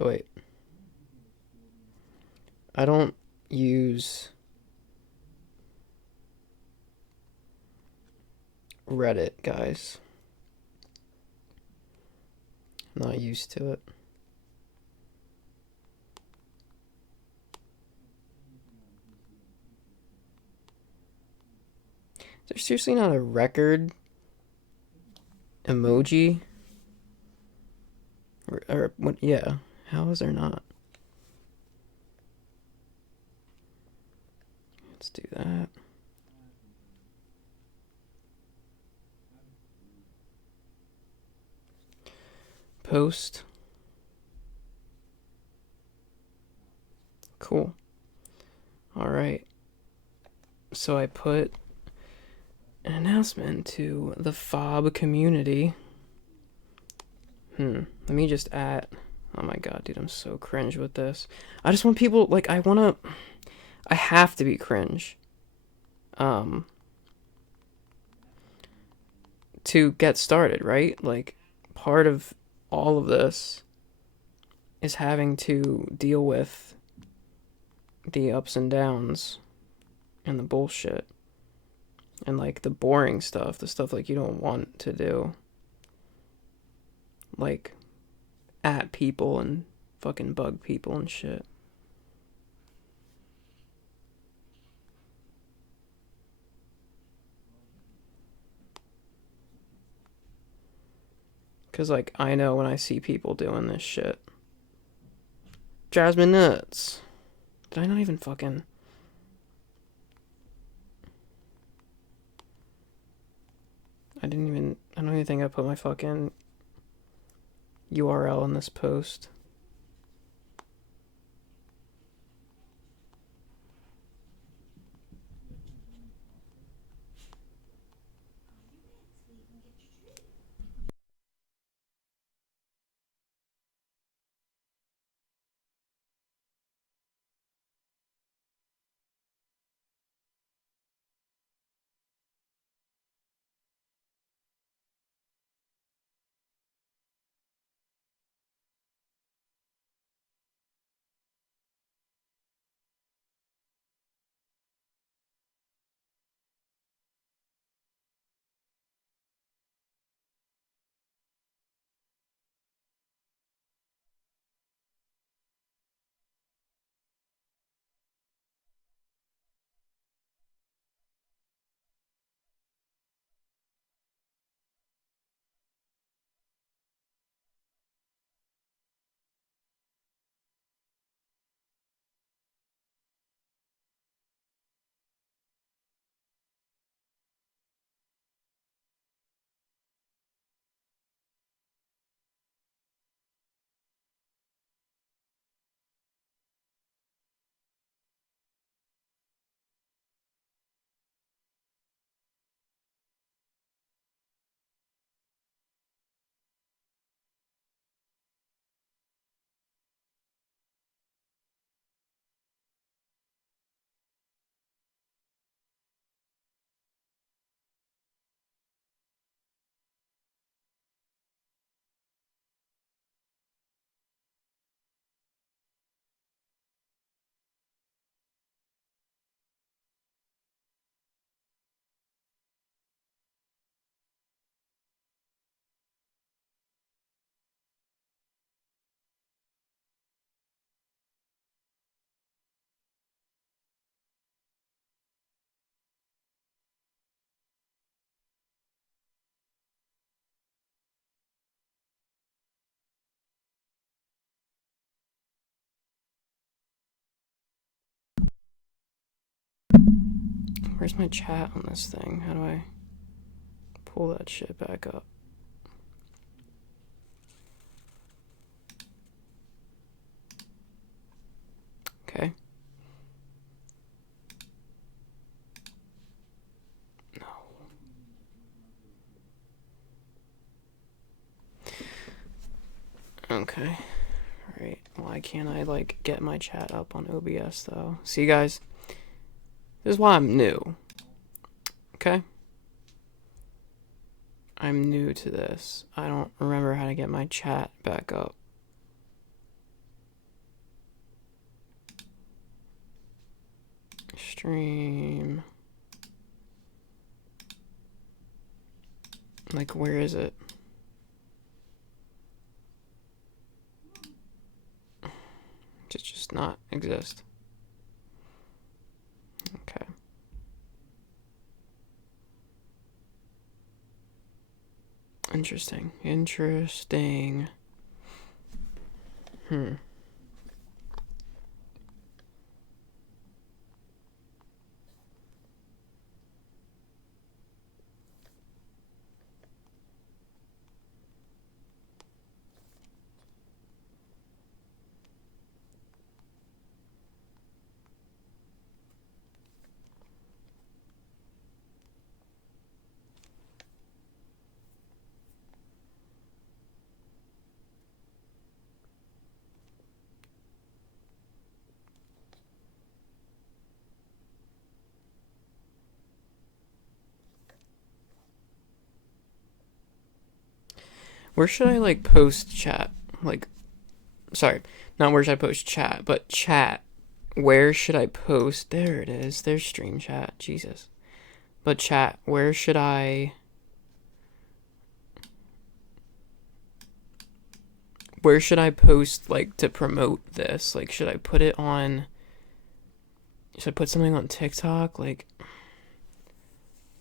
Oh, wait. I don't use Reddit, guys. I'm not used to it. There's seriously not a record emoji? Or what? Yeah. How is there not? Let's do that. Post. Cool. Alright. So I put an announcement to the fob community. Let me just add. Oh my god, dude, I'm so cringe with this. I just want people, like, I have to be cringe. Um, to get started, right? Like, part of all of this is having to deal with the ups and downs and the bullshit and like the boring stuff, the stuff like you don't want to do, like at people and fucking bug people and shit. Cause like I know when I see people doing this shit, drives me nuts. Did I not even fucking? I didn't even. I don't even think I put my fucking URL in this post. Where's my chat on this thing? How do I pull that shit back up? Okay. No. Okay. Alright. Why can't I, like, get my chat up on OBS, though? See, guys? This is why I'm new. Okay? I'm new to this. I don't remember how to get my chat back up. Stream. Like, where is it? Does it just not exist? Okay. Interesting. Interesting. Where should I, like, post chat? Like, sorry, not where should I post chat, but chat. Where should I post? There it is. There's stream chat. Jesus. But chat, where should I post, like, to promote this? Like, should I put something on TikTok? Like,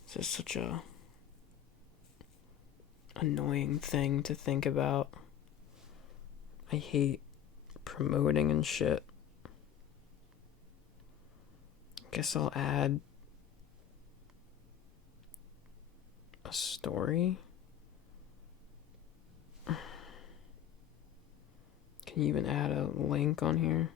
it's just such a annoying thing to think about. I hate promoting and shit. Guess I'll add a story. Can you even add a link on here?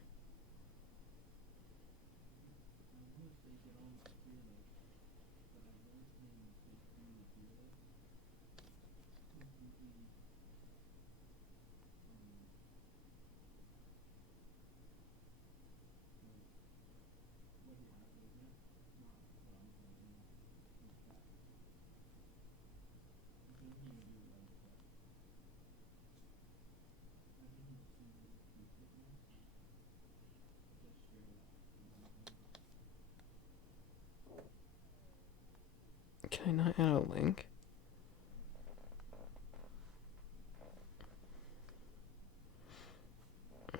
Can I not add a link?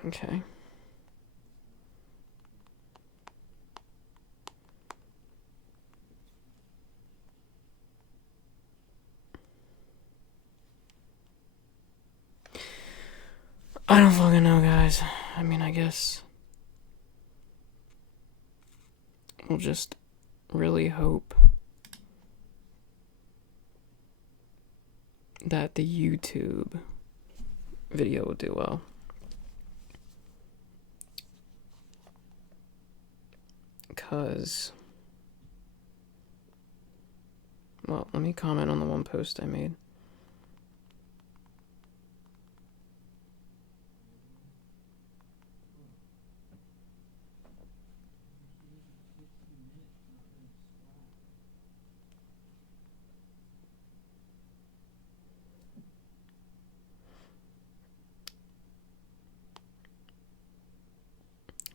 Okay. I don't fucking know, guys. I mean, I guess we'll just really hope that the YouTube video will do well. Because, well, let me comment on the one post I made.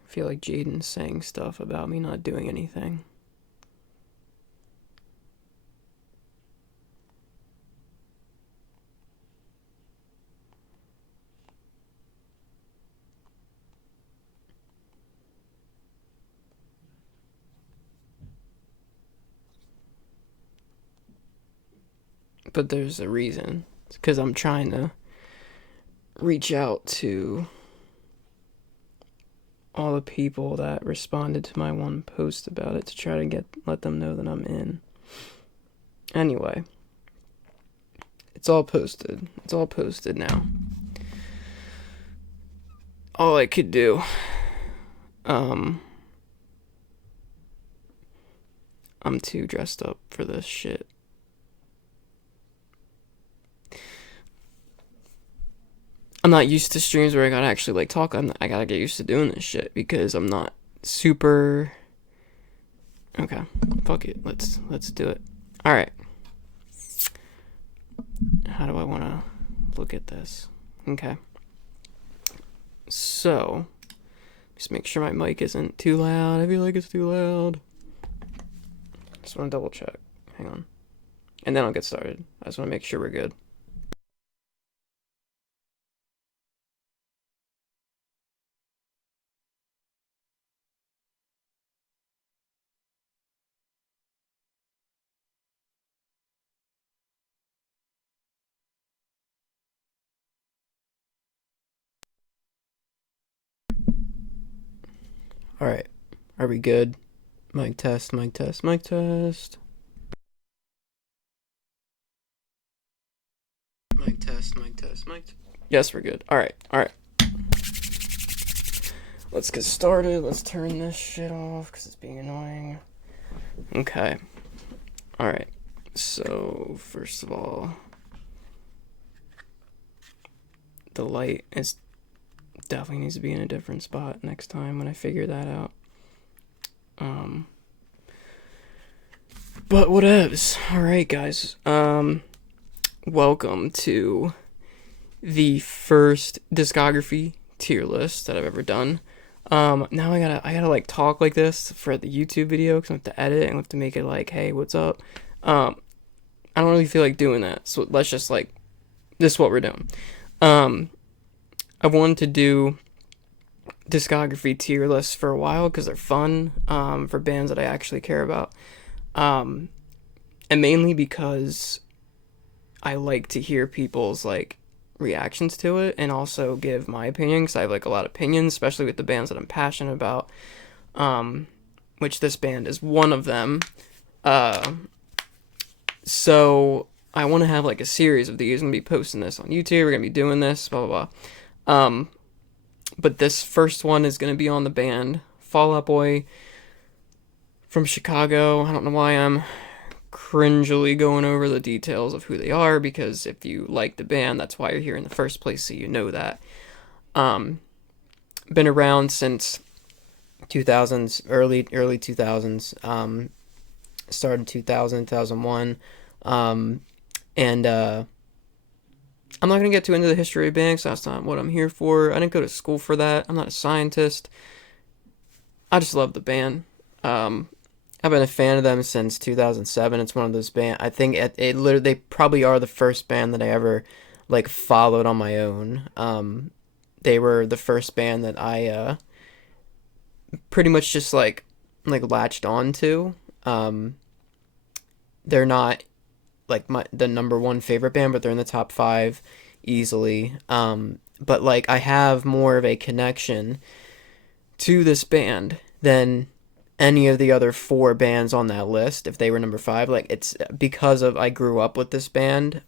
I feel like Jaden's saying stuff about me not doing anything. But there's a reason. It's because I'm trying to reach out to all the people that responded to my one post about it to try to let them know that I'm in. Anyway, it's all posted. It's all posted now. All I could do, I'm too dressed up for this shit. I'm not used to streams where I gotta actually, like, talk. I gotta get used to doing this shit because I'm not super. Okay, fuck it. Let's do it. All right. How do I want to look at this? Okay. So, Just make sure my mic isn't too loud. I feel like it's too loud. Just want to double check. Hang on. And then I'll get started. I just want to make sure we're good. Alright. Are we good? Mic test, mic test, mic test. Mic test, mic test, mic test. Yes, we're good. Alright, alright. Let's get started. Let's turn this shit off because it's being annoying. Okay. Alright. So, first of all, the light is definitely needs to be in a different spot next time when I figure that out. But whatevs. Alright, guys. Welcome to the first discography tier list that I've ever done. Now I gotta like talk like this for the YouTube video because I have to edit and I have to make it like, hey, what's up? I don't really feel like doing that, so let's just like, this is what we're doing. I wanted to do discography tier lists for a while because they're fun, for bands that I actually care about, and mainly because I like to hear people's like reactions to it and also give my opinion because I have like a lot of opinions, especially with the bands that I'm passionate about, which this band is one of them. So I want to have like a series of these. I'm gonna be posting this on YouTube. We're gonna be doing this, blah blah blah. But this first one is gonna be on the band Fall Out Boy from Chicago. I don't know why I'm cringily going over the details of who they are, because if you like the band, that's why you're here in the first place, so you know that. Been around since 2000s, early 2000s. Started 2000, 2001. And I'm not gonna get too into the history of bands. That's not what I'm here for. I didn't go to school for that. I'm not a scientist. I just love the band. I've been a fan of them since 2007. It's one of those bands. I think it literally, they probably are the first band that I ever like followed on my own. They were the first band that I pretty much just like latched on to. They're not like the number one favorite band, but they're in the top 5 easily. But like I have more of a connection to this band than any of the other 4 bands on that list. If they were number 5, like it's because of I grew up with this band.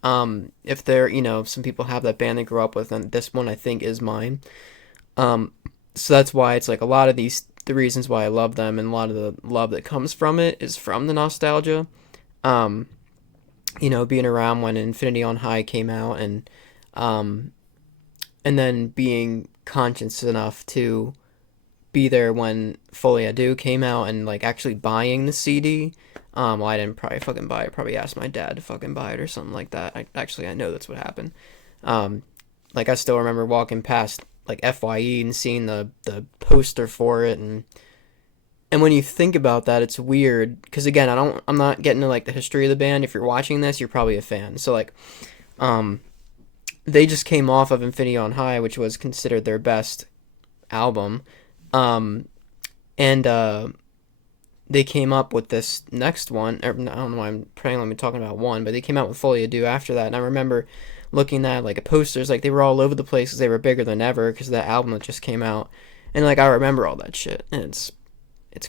If they're, some people have that band they grew up with, and this one I think is mine. So that's why it's like a lot of the reasons why I love them, and a lot of the love that comes from it is from the nostalgia. Being around when Infinity on High came out, and then being conscious enough to be there when Folie à Deux came out, and like actually buying the CD. Well, I didn't probably fucking buy it. Probably asked my dad to fucking buy it or something like that. I know that's what happened. Like I still remember walking past like FYE and seeing the poster for it, and when you think about that, it's weird because again, I'm not getting to like the history of the band. If you're watching this, you're probably a fan. So like, they just came off of Infinity on High, which was considered their best album. And they came up with this next one. I don't know why I'm probably talking about one, but they came out with Folie à Deux after that. And I remember looking at like posters, like they were all over the place because they were bigger than ever because of that album that just came out. And like I remember all that shit, and it's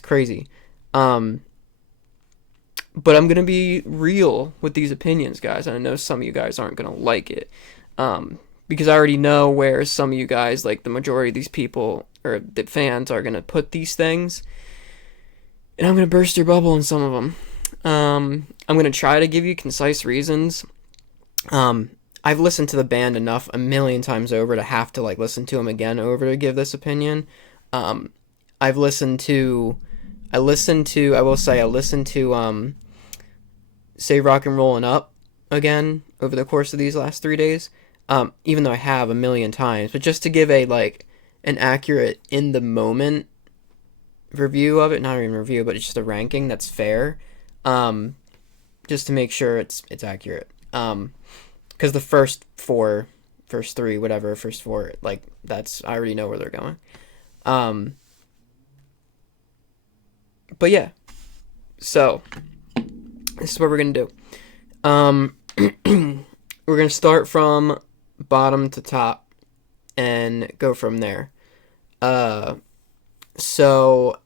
crazy. But I'm gonna be real with these opinions, guys. And I know some of you guys aren't gonna like it, because I already know where some of you guys, like the majority of these people or the fans, are gonna put these things, and I'm gonna burst your bubble in some of them. I'm gonna try to give you concise reasons. I've listened to the band enough a million times over to have to like listen to them again over to give this opinion. I listened to Say Rock and Rollin' Up again over the course of these last 3 days. Even though I have a million times, but just to give a an accurate in the moment review of it. Not even review, but it's just a ranking that's fair. Um, just to make sure it's accurate. Because the first three, whatever, first four, like that's I already know where they're going. Um, but yeah, so this is what we're gonna do. Um, we're gonna start from bottom to top and go from there. Uh, so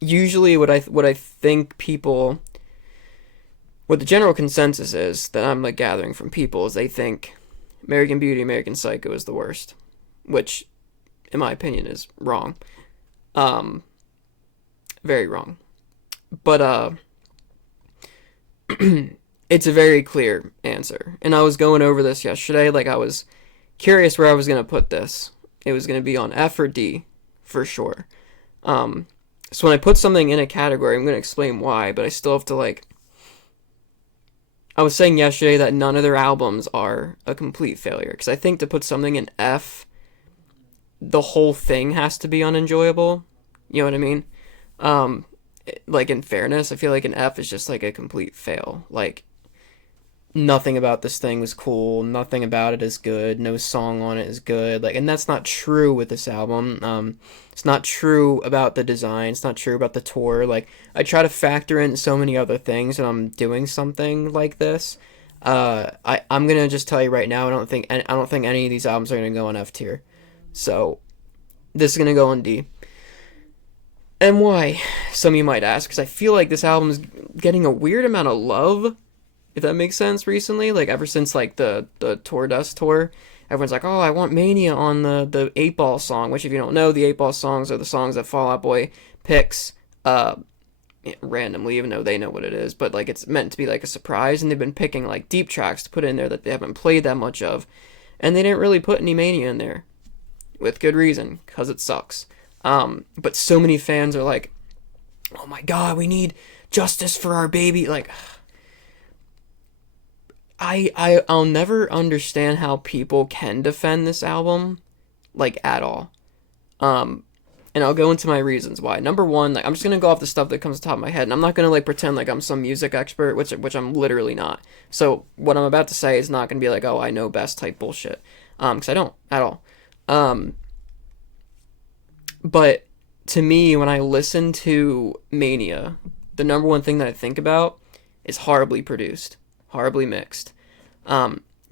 usually what I think people what the general consensus is that I'm like gathering from people is they think American Beauty, American Psycho is the worst, which in my opinion is wrong. Um, very wrong. But it's a very clear answer. And I was going over this yesterday. Like I was curious where I was gonna put this. It was gonna be on F or D, for sure. Um, so when I put something in a category, I'm gonna explain why. But I still have to like. I was saying yesterday that none of their albums are a complete failure because I think to put something in F, the whole thing has to be unenjoyable. You know what I mean? Um, like in fairness, I feel like an F is just like a complete fail. Like nothing about this thing was cool, nothing about it is good, no song on it is good. Like, and that's not true with this album. It's not true about the design. It's not true about the tour. Like, I try to factor in so many other things when I'm doing something like this. I'm gonna just tell you right now, I don't think any of these albums are gonna go on F tier. So this is gonna go on D. And why? Some of you might ask, because I feel like this album is getting a weird amount of love, if that makes sense, recently. Like ever since like the Tour Dust tour, everyone's like, oh, I want Mania on the 8 Ball song. Which if you don't know, the 8 Ball songs are the songs that Fall Out Boy picks randomly, even though they know what it is. But like it's meant to be like a surprise, and they've been picking like deep tracks to put in there that they haven't played that much of, and they didn't really put any Mania in there, with good reason, because it sucks. But so many fans are like, oh my god, we need justice for our baby. Like, I'll never understand how people can defend this album, like at all. Um, and I'll go into my reasons why. Number one, like I'm just gonna go off the stuff that comes to the top of my head, and I'm not gonna like pretend like I'm some music expert, which I'm literally not. So what I'm about to say is not gonna be like, oh, I know best type bullshit, because I don't at all. Um, but to me, when I listen to Mania, the number one thing that I think about is horribly produced, horribly mixed.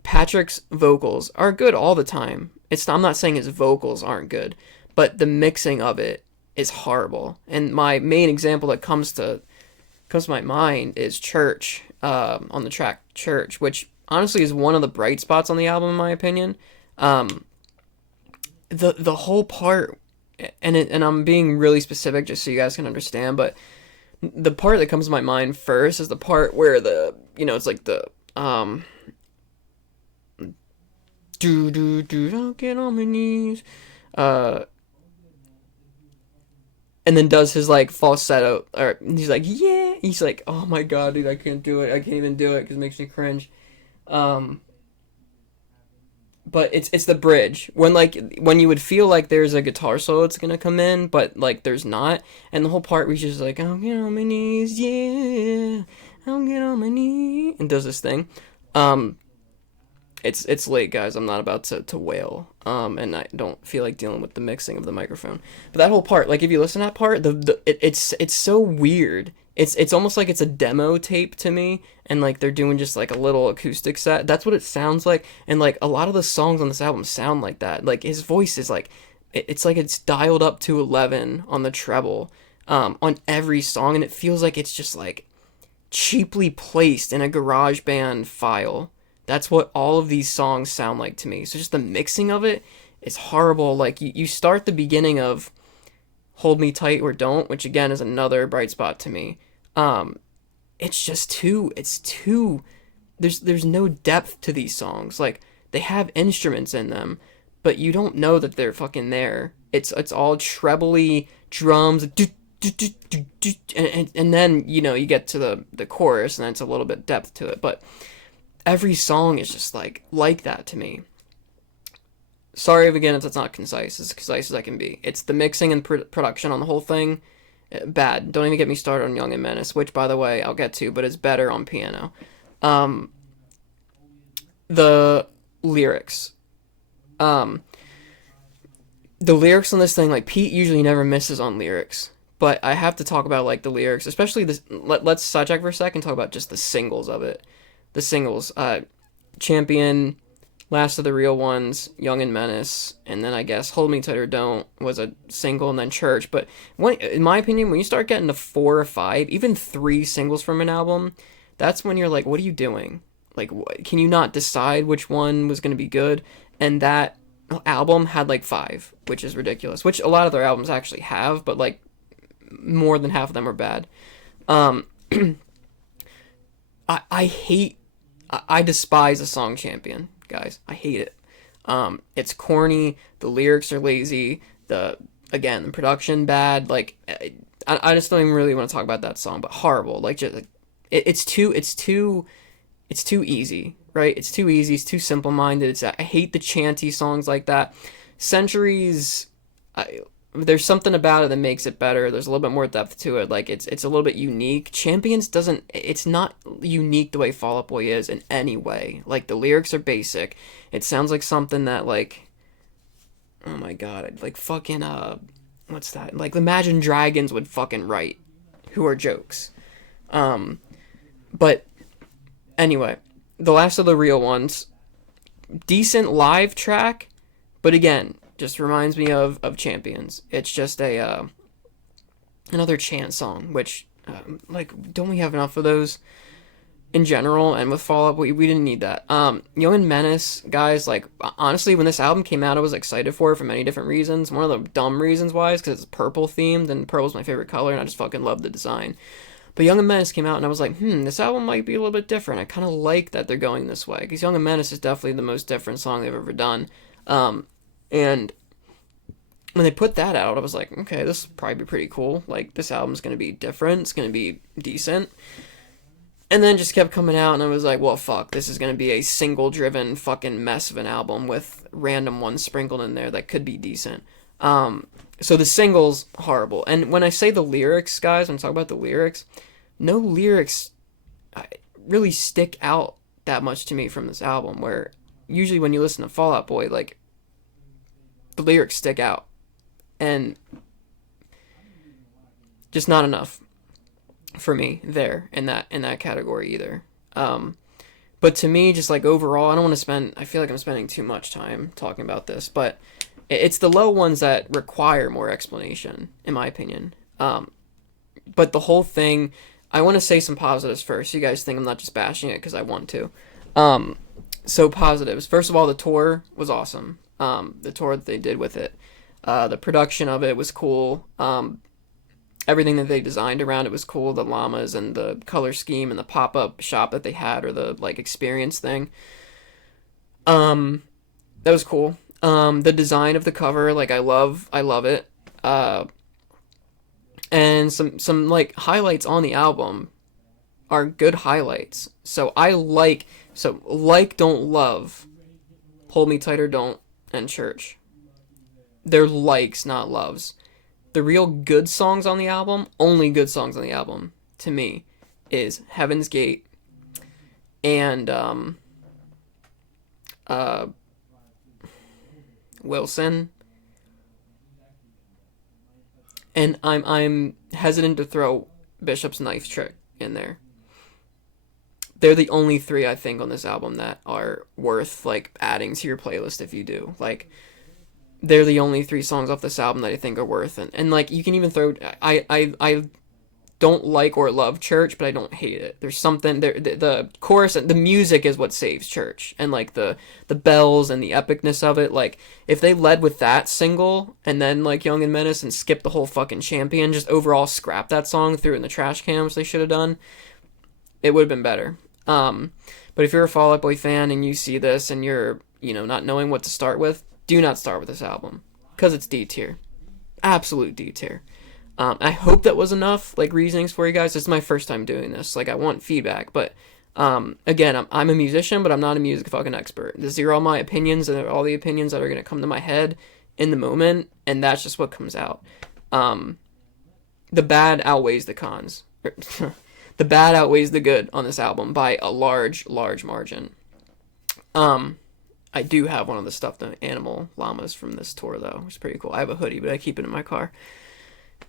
Patrick's vocals are good all the time. I'm not saying his vocals aren't good, but the mixing of it is horrible. And my main example that comes to my mind is Church, on the track Church, which honestly is one of the bright spots on the album in my opinion. Um, the whole part, and I'm being really specific just so you guys can understand, but the part that comes to my mind first is the part where it's like the I'll get on my knees, uh, and then does his like falsetto, or he's like, yeah, he's like, oh my god, dude, I can't do it, I can't even do it because it makes me cringe. Um, but it's the bridge when you would feel like there's a guitar solo that's gonna come in, but like there's not, and the whole part where he's just like, I'll get on my knees, yeah, I'll get on my knees, and does this thing. Um, it's late, guys. I'm not about to wail. And I don't feel like dealing with the mixing of the microphone. But that whole part, like if you listen to that part, it's so weird. It's almost like it's a demo tape to me, and like they're doing just like a little acoustic set. That's what it sounds like, and like a lot of the songs on this album sound like that. Like his voice is like, it's like it's dialed up to 11 on the treble, on every song, and it feels like it's just like cheaply placed in a garage band file. That's what all of these songs sound like to me. So just the mixing of it is horrible. Like you start the beginning of Hold Me Tight or Don't, which again is another bright spot to me. It's just too there's no depth to these songs. Like they have instruments in them, but you don't know that they're fucking there. It's all trebly drums, and then you get to the chorus, and then it's a little bit depth to it, but every song is just like that to me. Sorry if again if it's not concise. As concise as I can be. It's the mixing and production on the whole thing. Bad. Don't even get me started on Young and Menace, which by the way I'll get to, but it's better on piano. Um, the lyrics. Um, the lyrics on this thing, like Pete usually never misses on lyrics, but I have to talk about like the lyrics, especially this. Let's sidetrack for a second and talk about just the singles of it. The singles, Champion, Last of the Real Ones, Young and Menace, and then I guess Hold Me Tight or Don't was a single, and then Church. But in my opinion, when you start getting to 4 or 5, even 3 singles from an album, that's when you're like, what are you doing? Like, can you not decide which one was going to be good? And that album had like 5, which is ridiculous. Which a lot of their albums actually have, but like more than half of them are bad. Um, I hate, I despise the song Champion, guys. I hate it. It's corny. The lyrics are lazy. The production bad. Like, I just don't even really want to talk about that song, but horrible. Like, just it's too easy, right? It's too easy. It's too simple-minded. I hate the chanty songs like that. Centuries, there's something about it that makes it better. There's a little bit more depth to it. Like, it's a little bit unique. Champions doesn't. It's not unique the way Fall Out Boy is in any way. Like, the lyrics are basic. It sounds like something that, like, oh my god, like fucking what's that? Like, Imagine Dragons would fucking write, who are jokes. But anyway, The Last of the Real Ones, decent live track, but again, just reminds me of Champions. It's just a another chant song, which like, don't we have enough of those in general? And with Fall Out, we didn't need that. Young and Menace, guys, like, honestly, when this album came out, I was excited for it for many different reasons. One of the dumb reasons why is because it's purple themed, and purple's my favorite color, and I just fucking love the design. But Young and Menace came out, and I was like, this album might be a little bit different. I kind of like that they're going this way, because Young and Menace is definitely the most different song they've ever done. And when they put that out, I was like, okay, this will probably be pretty cool. Like, this album's going to be different. It's going to be decent. And then just kept coming out, and I was like, well, fuck, this is going to be a single-driven fucking mess of an album with random ones sprinkled in there that could be decent. So the singles, horrible. And when I say the lyrics, guys, when I talk about the lyrics, no lyrics really stick out that much to me from this album, where usually when you listen to Fall Out Boy, like, the lyrics stick out. And just not enough for me there in that category either. But to me, just like overall, I feel like I'm spending too much time talking about this, but it's the low ones that require more explanation, in my opinion. But the whole thing, I want to say some positives first. So you guys think I'm not just bashing it because I want to. So positives. First of all, the tour was awesome. The tour that they did with it. The production of it was cool. Everything that they designed around it was cool. The llamas and the color scheme and the pop-up shop that they had, or the like experience thing. That was cool. The design of the cover, like, I love it. And some like highlights on the album are good highlights. So don't love, Hold Me Tight or Don't, and Church. They're likes, not loves. The real good songs on the album, only good songs on the album, to me, is Heaven's Gate and Wilson. And I'm hesitant to throw Bishop's Knife Trick in there. They're the only 3, I think, on this album that are worth, like, adding to your playlist if you do. Like, they're the only 3 songs off this album that I think are worth it. And like, you can even throw, I don't like or love Church, but I don't hate it. There's something there. The chorus and the music is what saves Church, and like the bells and the epicness of it. Like, if they led with that single and then like Young and Menace and skipped the whole fucking Champion, just overall scrap that song, threw it in the trash can, which they should have done, it would have been better. But if you're a Fall Out Boy fan and you see this and you're, not knowing what to start with, do not start with this album, because it's D tier. Absolute D tier. I hope that was enough, like, reasonings for you guys. This is my first time doing this. Like, I want feedback, but Again, I'm a musician, but I'm not a music fucking expert. These are all my opinions and all the opinions that are gonna come to my head in the moment, and that's just what comes out. Um, the bad outweighs the cons. The bad outweighs the good on this album by a large margin. Um, I do have one of the stuffed animal llamas from this tour though, which is pretty cool. I have a hoodie, but I keep it in my car.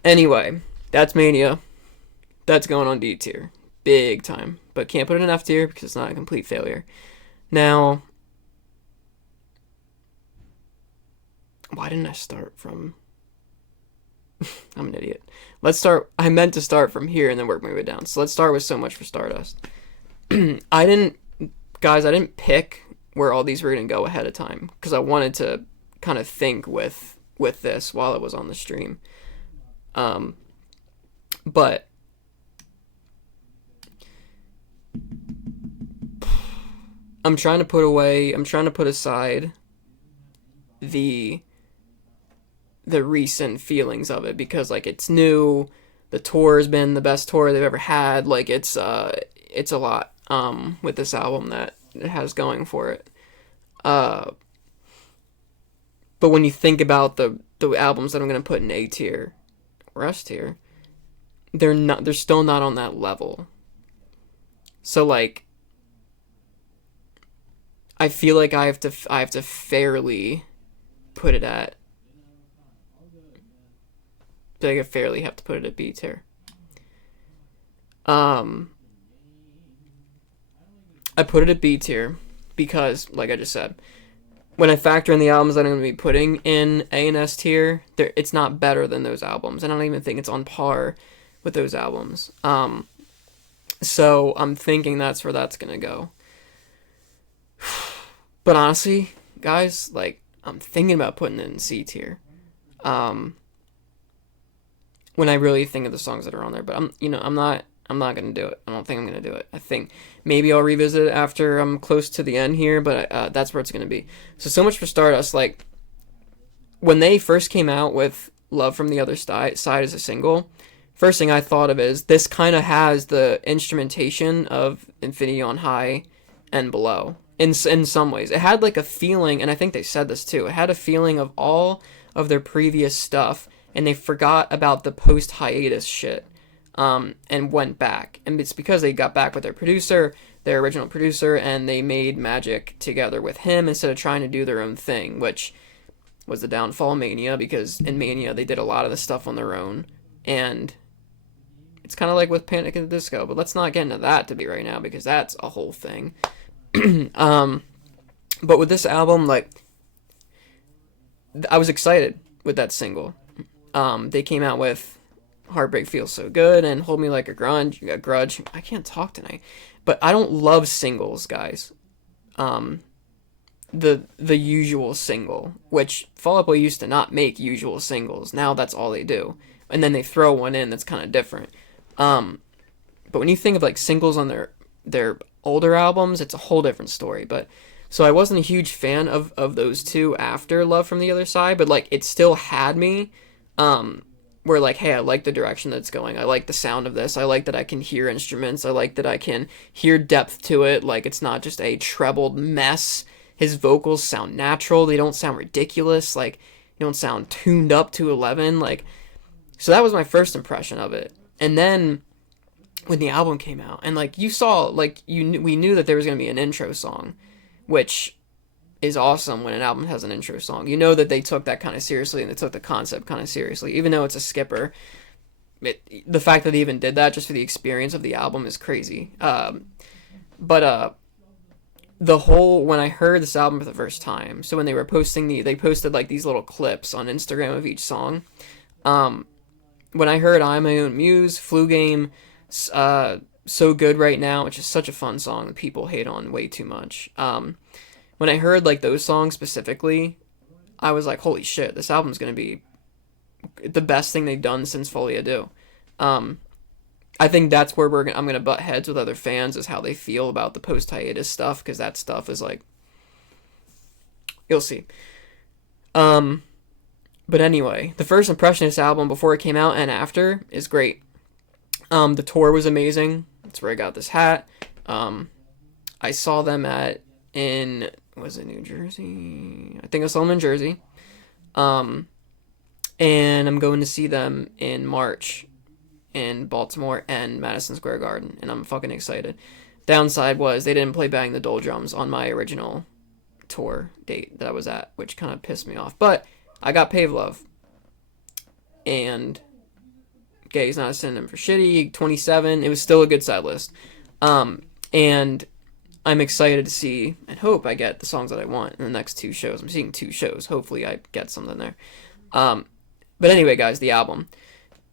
Anyway, that's Mania. That's going on D tier, big time. But can't put it in F tier because it's not a complete failure. Now, why didn't I start from? I'm an idiot. Let's start. I meant to start from here and then work my way down. So let's start with So Much for Stardust. I didn't, guys. I didn't pick where all these were gonna go ahead of time because I wanted to kind of think with this while it was on the stream. But I'm trying to put aside the recent feelings of it because like it's new. The tour has been the best tour they've ever had. Like it's a lot with this album that it has going for it. But when you think about the albums that I'm gonna put in A tier or S tier, they're still not on that level. So like I feel like I have to fairly put it at I fairly have to put it at B tier. I put it at B tier because, like I just said, when I factor in the albums that I'm going to be putting in A and S tier, it's not better than those albums. And I don't even think it's on par with those albums. So I'm thinking that's where that's going to go. But honestly, guys, like, I'm thinking about putting it in C tier. When I really think of the songs that are on there, but I'm not gonna do it. I don't think I'm gonna do it. I think maybe I'll revisit it after I'm close to the end here, but that's where it's gonna be. So Much for Stardust, like when they first came out with Love from the Other Side as a single, first thing I thought of is this kind of has the instrumentation of Infinity on High and Below in some ways. It had like a feeling, and I think they said this too. It had a feeling of all of their previous stuff. And they forgot about the post-hiatus shit and went back. And it's because they got back with their original producer, and they made magic together with him instead of trying to do their own thing, which was the downfall of Mania, because in Mania they did a lot of the stuff on their own. And it's kind of like with Panic at the Disco, but let's not get into that to be right now because that's a whole thing. But with this album, like, I was excited with that single. They came out with Heartbreak Feels So Good and Hold Me Like a Grudge. I can't talk tonight, but I don't love singles, guys. The usual single, which Fall Out Boy used to not make usual singles. Now that's all they do, and then they throw one in that's kind of different. But when you think of like singles on their older albums, it's a whole different story. But so I wasn't a huge fan of those two after Love from the Other Side, but like it still had me. Where like, hey, I like the direction that it's going. I like the sound of this. I like that I can hear instruments. I like that I can hear depth to it. Like it's not just a trebled mess. His vocals sound natural. They don't sound ridiculous. Like they don't sound tuned up to 11. Like, so that was my first impression of it. And then when the album came out, and like you saw, like we knew that there was gonna be an intro song, which is awesome when an album has an intro song. You know that they took that kind of seriously and they took the concept kind of seriously, even though it's a skipper. The fact that they even did that just for the experience of the album is crazy. But the whole, when I heard this album for the first time, so when they were they posted like these little clips on Instagram of each song. When I heard I'm My Own Muse, Flu Game, So Good Right Now, which is such a fun song that people hate on way too much. When I heard like those songs specifically, I was like, holy shit, this album's gonna be the best thing they've done since Folia Do. I think that's where I'm gonna butt heads with other fans, is how they feel about the post hiatus stuff, because that stuff is like, you'll see. But anyway, the first impression of this album before it came out and after is great. The tour was amazing. That's where I got this hat. I saw them in, was it New Jersey? I think I saw them in Jersey. Um, and I'm going to see them in March in Baltimore and Madison Square Garden, and I'm fucking excited. Downside was they didn't play Bang the Dole Drums on my original tour date that I was at, which kind of pissed me off. But I got Pave Love, and Gay's Not a Synonym for Shitty, 27. It was still a good set list. And I'm excited to see and hope I get the songs that I want in the next two shows. I'm seeing two shows. Hopefully I get something there. But anyway, guys, the album.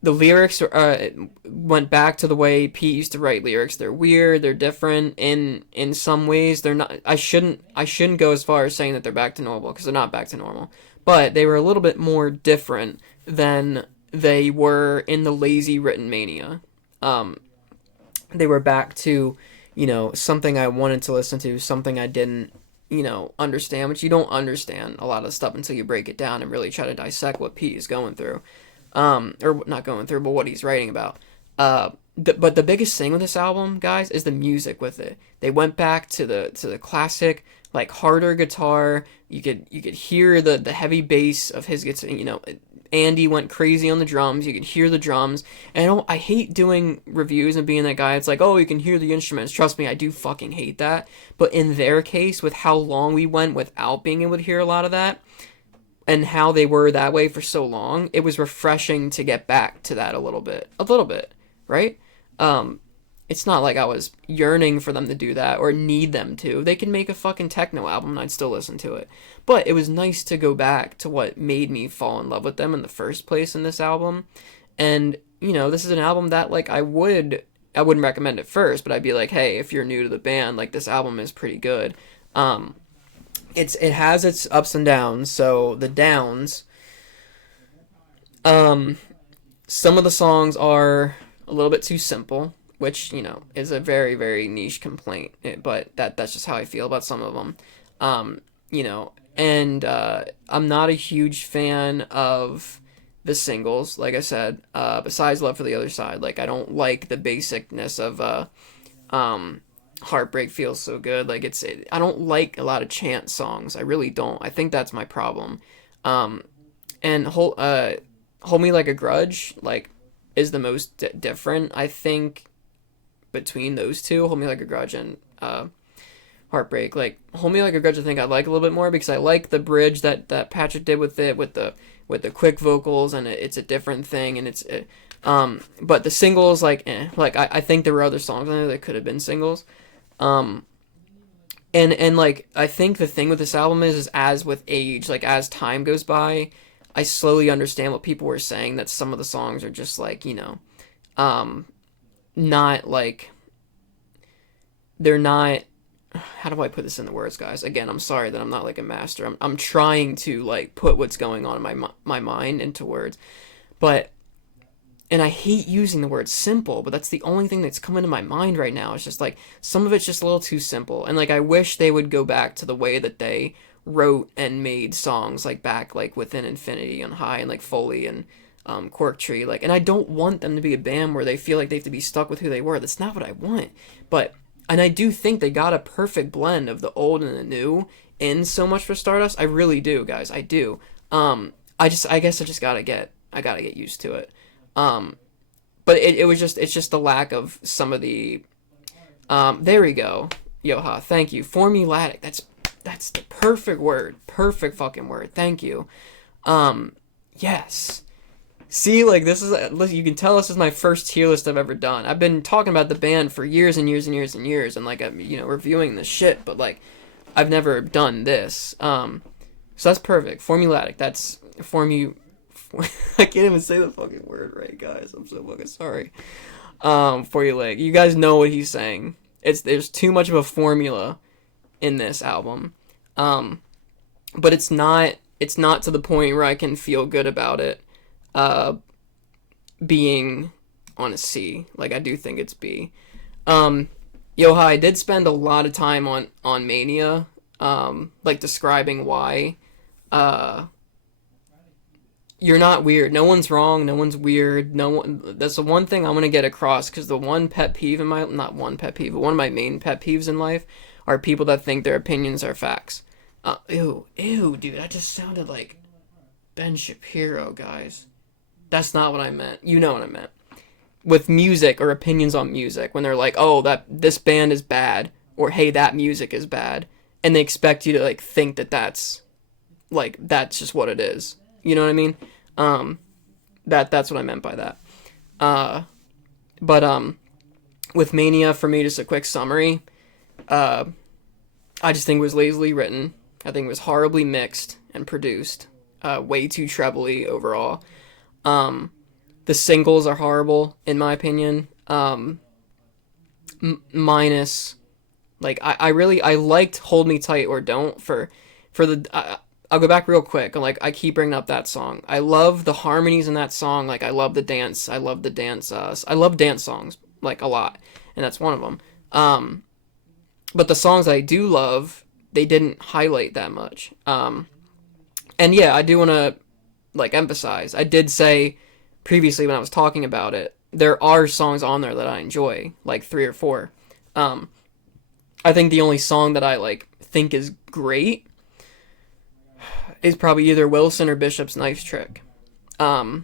The lyrics went back to the way Pete used to write lyrics. They're weird. They're different in some ways. They're not. I shouldn't go as far as saying that they're back to normal, because they're not back to normal. But they were a little bit more different than they were in the lazy written mania. They were back to, something I wanted to listen to, something I didn't, understand, which you don't understand a lot of stuff until you break it down and really try to dissect what Pete is going through. Or not going through, but what he's writing about. But the biggest thing with this album, guys, is the music with it. They went back to the classic, like, harder guitar. You could hear the heavy bass of his guitar. Andy went crazy on the drums. You could hear the drums. And I hate doing reviews and being that guy. It's like, oh, you can hear the instruments. Trust me, I do fucking hate that. But in their case, with how long we went without being able to hear a lot of that, and how they were that way for so long, it was refreshing to get back to that a little bit, right? It's not like I was yearning for them to do that or need them to. They can make a fucking techno album and I'd still listen to it. But it was nice to go back to what made me fall in love with them in the first place in this album. And, this is an album that, like, I wouldn't recommend it first, but I'd be like, hey, if you're new to the band, like, this album is pretty good. It has its ups and downs. So the downs, some of the songs are a little bit too simple, which, is a very, very niche complaint. But that's just how I feel about some of them. And I'm not a huge fan of the singles, like I said, besides Love for the Other Side. Like, I don't like the basicness of Heartbreak Feels So Good. Like, I don't like a lot of chant songs. I really don't. I think that's my problem. And Hold Me Like a Grudge, like, is the most different, I think, between those two. Hold Me Like a Grudge and Heartbreak. Like, Hold Me Like a Grudge, I think I like a little bit more because I like the bridge that Patrick did with it, with the quick vocals, and it's a different thing, and but the singles, like, I think there were other songs on there that could have been singles. And like, I think the thing with this album is as with age, like, as time goes by, I slowly understand what people were saying, that some of the songs are just, like, not, like, they're not, how do I put this in the words, guys? Again, I'm sorry that I'm not, like, a master. I'm trying to, like, put what's going on in my mind into words. But, and I hate using the word simple, but that's the only thing that's come into my mind right now. It's just, like, some of it's just a little too simple. And, like, I wish they would go back to the way that they wrote and made songs, like, back, like, Within Infinity and High and, like, Foley and Cork Tree. Like, and I don't want them to be a band where they feel like they have to be stuck with who they were. That's not what I want. And I do think they got a perfect blend of the old and the new in So Much for Stardust. I really do, guys. I do. I guess I just gotta get used to it. But it's just the lack of some of the, there we go. Yoha, thank you. Formulatic. That's the perfect word. Perfect fucking word. Thank you. Yes. See, like, you can tell this is my first tier list I've ever done. I've been talking about the band for years and years and years and years, and, like, I'm, reviewing this shit, but, like, I've never done this. So that's perfect. Formulatic. That's I can't even say the fucking word right, guys. I'm so fucking sorry. Formulaic. You guys know what he's saying. There's too much of a formula in this album. But it's not to the point where I can feel good about it being on a C. Like, I do think it's B. Yoha, I did spend a lot of time on Mania, like, describing why you're not weird. No one's wrong. No one's weird. No one. That's the one thing I'm gonna get across. Because the one pet peeve in my, not one pet peeve, but one of my main pet peeves in life are people that think their opinions are facts. Ew, dude. That just sounded like Ben Shapiro, guys. That's not what I meant. You know what I meant. With music or opinions on music, when they're like, oh, that this band is bad, or hey, that music is bad, and they expect you to like think that that's just what it is. You know what I mean? That's what I meant by that. But with Mania, for me, just a quick summary. I just think it was lazily written. I think it was horribly mixed and produced. Way too trebly overall. The singles are horrible in my opinion. Minus, like I liked "Hold Me Tight" or "Don't" for the. I'll go back real quick. Like I keep bringing up that song. I love the harmonies in that song. Like I love the dance. I love the dance. I love dance songs like a lot, and that's one of them. But the songs I do love, they didn't highlight that much. And yeah, I do want to like emphasize. I did say previously when I was talking about it, there are songs on there that I enjoy, like 3 or 4. I think the only song that I like think is great is probably either Wilson or Bishop's Knife Trick. I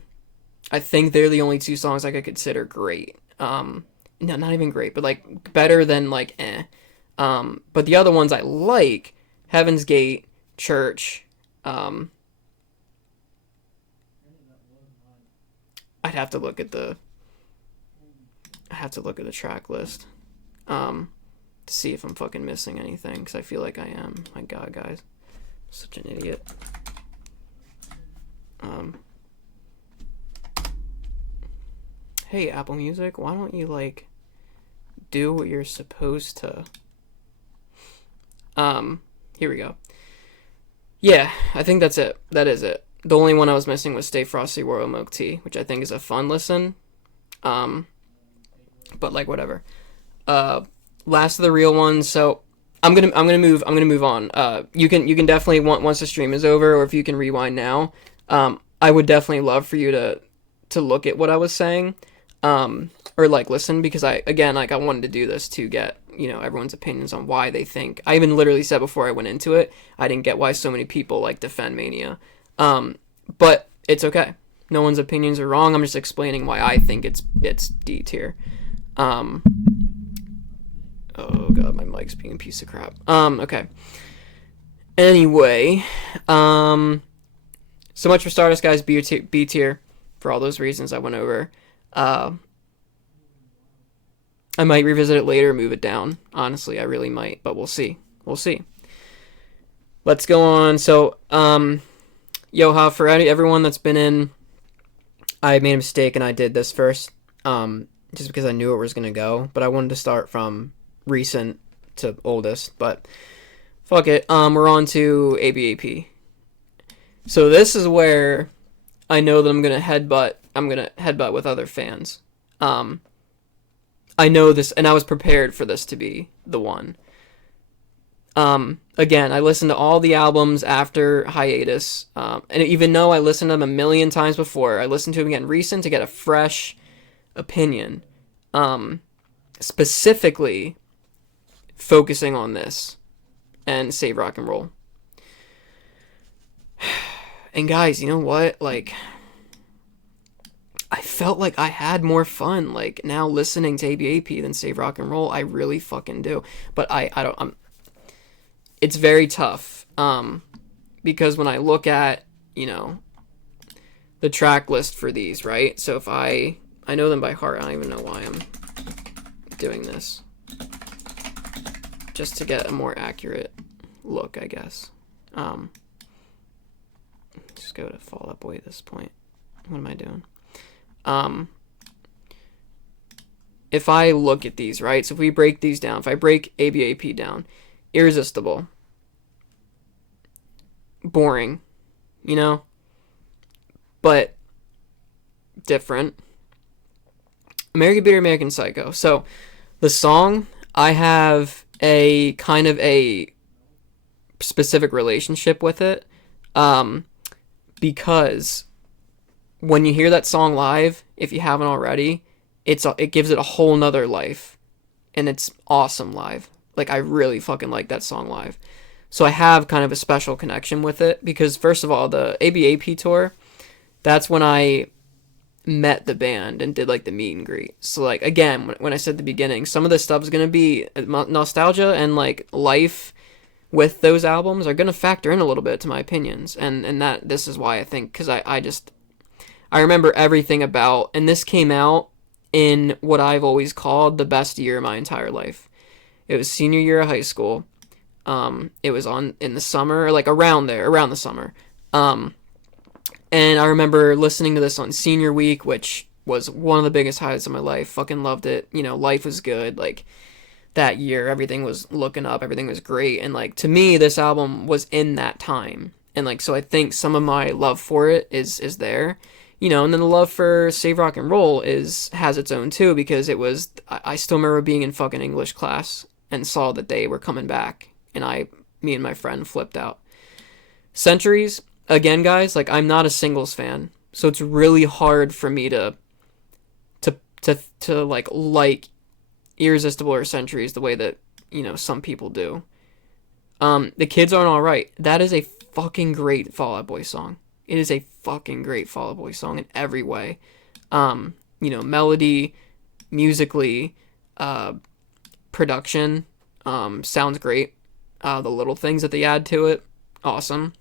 think they're the only 2 songs I could consider great. No, not even great, but like better than like eh. But the other ones I like, Heaven's Gate, Church. I'd have to look at the track list to see if I'm fucking missing anything, because I feel like I am. My god, guys, I'm such an idiot. Hey, Apple Music, why don't you like do what you're supposed to? Here we go. Yeah, I think that's it. That is it. The only one I was missing was Stay Frosty Royal Milk Tea, which I think is a fun listen. But like whatever. Last of the real ones. So I'm gonna move on. You can definitely once the stream is over, or if you can rewind now. I would definitely love for you to look at what I was saying, or like listen, because I wanted to do this to get everyone's opinions on why they think. I even literally said before I went into it, I didn't get why so many people like defend Mania. But it's okay. No one's opinions are wrong. I'm just explaining why I think it's D tier. Oh god, my mic's being a piece of crap. Okay. Anyway, so much for Stardust, guys. B tier for all those reasons I went over. I might revisit it later, move it down. Honestly, I really might, but we'll see. Let's go on. So, Yoha, for everyone that's been in, I made a mistake and I did this first, just because I knew it was going to go, but I wanted to start from recent to oldest, but fuck it. We're on to ABAP. So this is where I know that I'm going to headbutt with other fans. I know this, and I was prepared for this to be the one. Again, I listened to all the albums after hiatus, and even though I listened to them a million times before, I listened to them again recent to get a fresh opinion, specifically focusing on this and Save Rock and Roll. And guys, you know what? Like, I felt like I had more fun, like, now listening to ABAP than Save Rock and Roll. I really fucking do. But it's very tough, because when I look at, the track list for these, right? So if I know them by heart. I don't even know why I'm doing this. Just to get a more accurate look, I guess. Just go to Fall Out Boy at this point. What am I doing? If I look at these, right? So if we break these down, if I break ABAP down, Irresistible, boring, but different. American Beauty, American Psycho. So the song, I have a kind of a specific relationship with it, because when you hear that song live, if you haven't already, it gives it a whole nother life, and it's awesome live. Like, I really fucking like that song live. So I have kind of a special connection with it because, first of all, the ABAP tour, that's when I met the band and did like the meet and greet. So like, again, when I said at the beginning, some of this stuff is going to be nostalgia, and like life with those albums are going to factor in a little bit to my opinions. And that this is why I think, because I remember everything about, and this came out in what I've always called the best year of my entire life. It was senior year of high school. It was on in the summer, like around the summer. And I remember listening to this on senior week, which was one of the biggest highlights of my life. Fucking loved it. You know, life was good. Like, that year, everything was looking up. Everything was great. And, like, to me, this album was in that time. And, like, so I think some of my love for it is there. You know, and then the love for Save Rock and Roll has its own, too, because it was... I still remember being in fucking English class and saw that they were coming back. And me and my friend flipped out. Centuries... Again, guys, like, I'm not a singles fan, so it's really hard for me to like Irresistible or Centuries the way that, you know, some people do. The Kids Aren't Alright. That is a fucking great Fall Out Boy song. It is a fucking great Fall Out Boy song in every way. You know, melody, musically, production, sounds great. The little things that they add to it, awesome.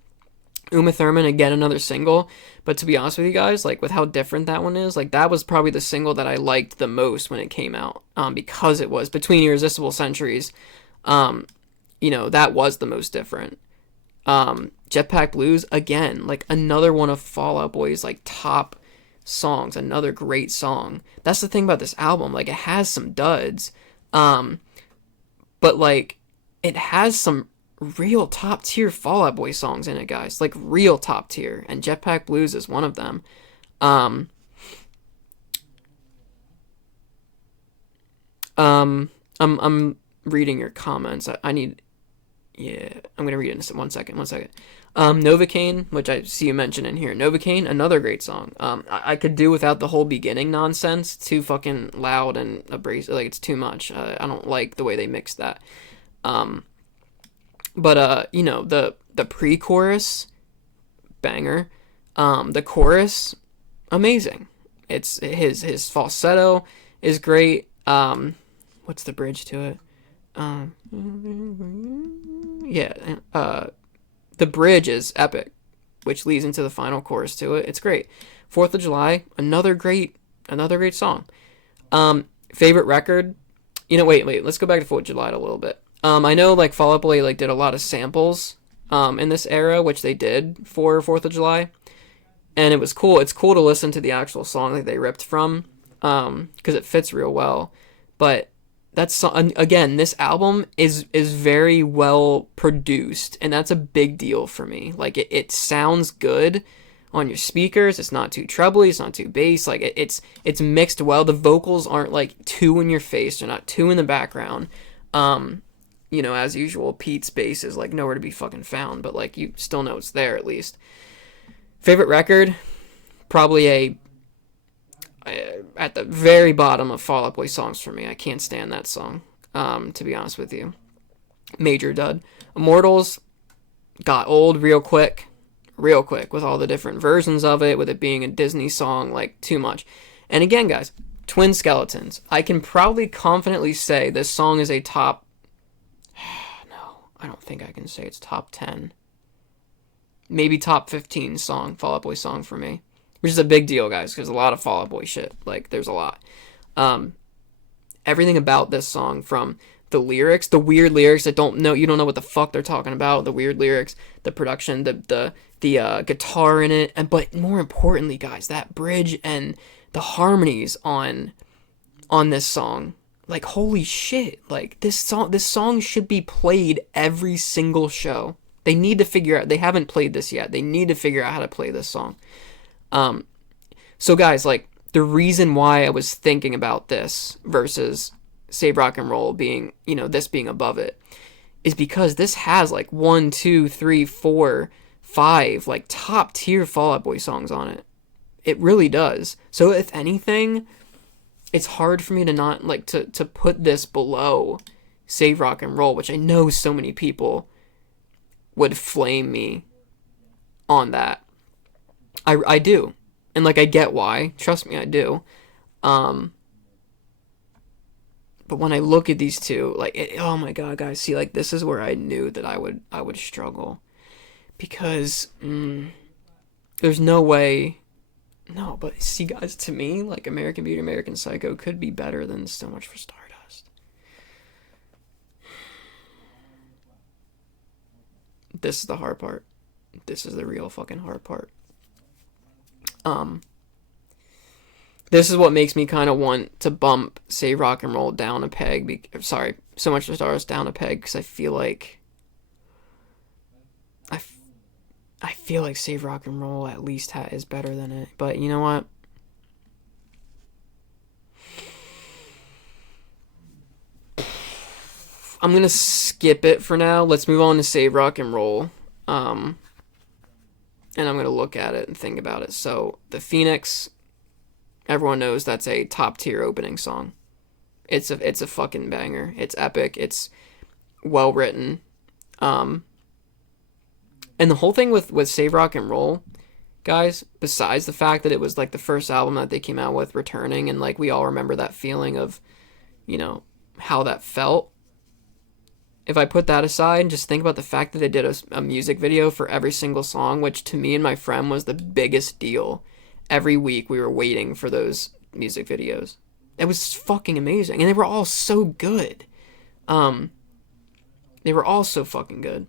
Uma Thurman, again, another single. But to be honest with you guys, like, with how different that one is, like, that was probably the single that I liked the most when it came out. Because it was between Irresistible Centuries. You know, that was the most different. Jetpack Blues, again, like, another one of Fall Out Boy's, like, top songs. Another great song. That's the thing about this album. Like, it has some duds. But, like, it has some real top tier Fall Out Boy songs in it, guys. Like, real top tier, and Jetpack Blues is one of them. I'm reading your comments. I need, yeah, I'm gonna read it in 1 second. Novocaine, which I see you mention in here. Novocaine, another great song. I could do without the whole beginning nonsense. Too fucking loud and abrasive. Like, it's too much. I don't like the way they mix that. But you know, the pre-chorus, banger. The chorus, amazing. It's his falsetto is great. What's the bridge to it? The bridge is epic, which leads into the final chorus to it. It's great. 4th of July, another great song. Favorite record? You know, wait, let's go back to 4th of July a little bit. I know, like, Fall Out Boy, like, did a lot of samples, in this era, which they did for 4th of July, and it was cool. It's cool to listen to the actual song that they ripped from, because it fits real well, but that's, again, this album is very well produced, and that's a big deal for me. Like, it sounds good on your speakers. It's not too trebly, it's not too bass, like, it's mixed well. The vocals aren't, like, too in your face, they're not too in the background. You know, as usual, Pete's bass is, like, nowhere to be fucking found, but, like, you still know it's there, at least. Favorite record? Probably at the very bottom of Fall Out Boy songs for me. I can't stand that song, to be honest with you. Major dud. Immortals got old real quick, with all the different versions of it, with it being a Disney song, like, too much. And again, guys, Twin Skeletons. I can probably confidently say this song is a top... I don't think I can say it's top 10. Maybe top 15 song, Fall Out Boy song for me. Which is a big deal, guys, because a lot of Fall Out Boy shit. Like, there's a lot. Everything about this song, from the lyrics, the weird lyrics that you don't know what the fuck they're talking about, the weird lyrics, the production, the guitar in it, but more importantly, guys, that bridge and the harmonies on this song. Like, holy shit, like, this song should be played every single show. They need to figure out, they haven't played this yet, they need to figure out how to play this song. So guys, like, the reason why I was thinking about this versus Save Rock and Roll being, you know, this being above it, is because this has, like, 1, 2, 3, 4, 5, like, top tier Fall Out Boy songs on it. It really does. So if anything, it's hard for me to not like to put this below Save Rock and Roll, which I know so many people would flame me on that. I do. And like I get why. Trust me, I do. Um but when I look at these two, like oh my god, guys, see like this is where I knew that I would struggle because there's no way. No, but see, guys, to me, like American Beauty, American Psycho could be better than So Much for Stardust. This is the hard part. This is the real fucking hard part. Um, this is what makes me kind of want to bump Save Rock and Roll down a peg. Sorry, So Much for Stardust down a peg because I feel like I feel like Save Rock and Roll at least is better than it. But you know what? I'm gonna skip it for now. Let's move on to Save Rock and Roll. And I'm gonna look at it and think about it. So the Phoenix, everyone knows that's a top tier opening song. It's a fucking banger. It's epic. It's well written. And the whole thing with Save Rock and Roll, guys, besides the fact that it was like the first album that they came out with returning, and like we all remember that feeling of, how that felt. If I put that aside and just think about the fact that they did a music video for every single song, which to me and my friend was the biggest deal. Every week we were waiting for those music videos. It was fucking amazing. And they were all so good. They were all so fucking good.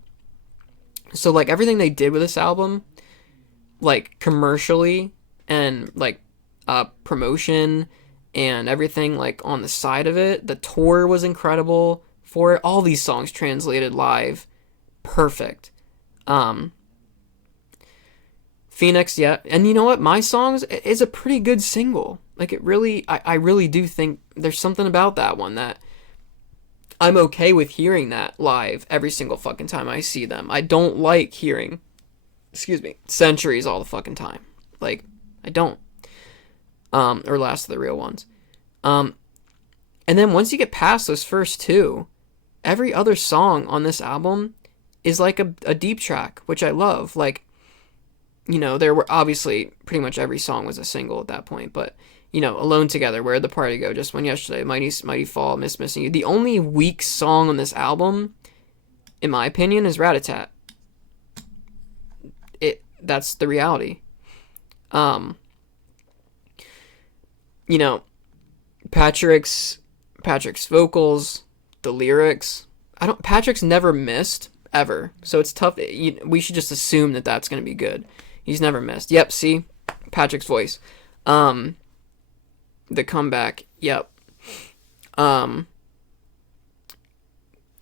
So like everything they did with this album, like commercially and like promotion and everything like on the side of it, the tour was incredible for it. All these songs translated live, perfect. Phoenix, yeah, and you know what? My Songs is a pretty good single. Like it really, I really do think there's something about that one that I'm okay with hearing that live every single fucking time I see them. I don't like hearing, Centuries all the fucking time. Like I don't. Or Last of the Real Ones. And then once you get past those first two, every other song on this album is like a deep track, which I love. Like, there were obviously pretty much every song was a single at that point, but Alone Together, Where'd the Party Go, Just One Yesterday, Mighty Fall, Miss Missing You. The only weak song on this album, in my opinion, is Rat-a-Tat. That's the reality. Patrick's vocals, the lyrics. Patrick's never missed ever, so it's tough. We should just assume that that's gonna be good. He's never missed. Yep. See, Patrick's voice. The comeback. Yep. And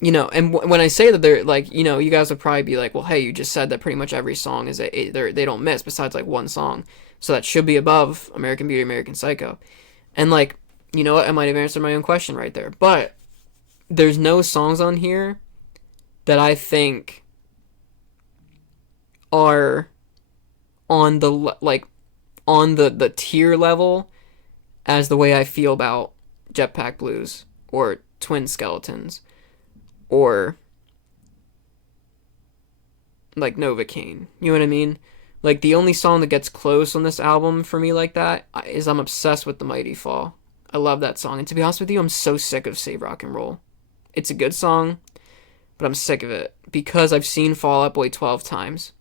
when I say that they're like, you guys would probably be like, well, hey, you just said that pretty much every song is they don't miss besides like one song, so that should be above American Beauty, American Psycho, and like, you know what, I might have answered my own question right there, but there's no songs on here that I think are on the tier level as the way I feel about Jetpack Blues or Twin Skeletons or like Novocaine. You know what I mean? Like the only song that gets close on this album for me like that is I'm obsessed with The Mighty Fall. I love that song. And to be honest with you, I'm so sick of Save Rock and Roll. It's a good song, but I'm sick of it because I've seen Fall Out Boy 12 times.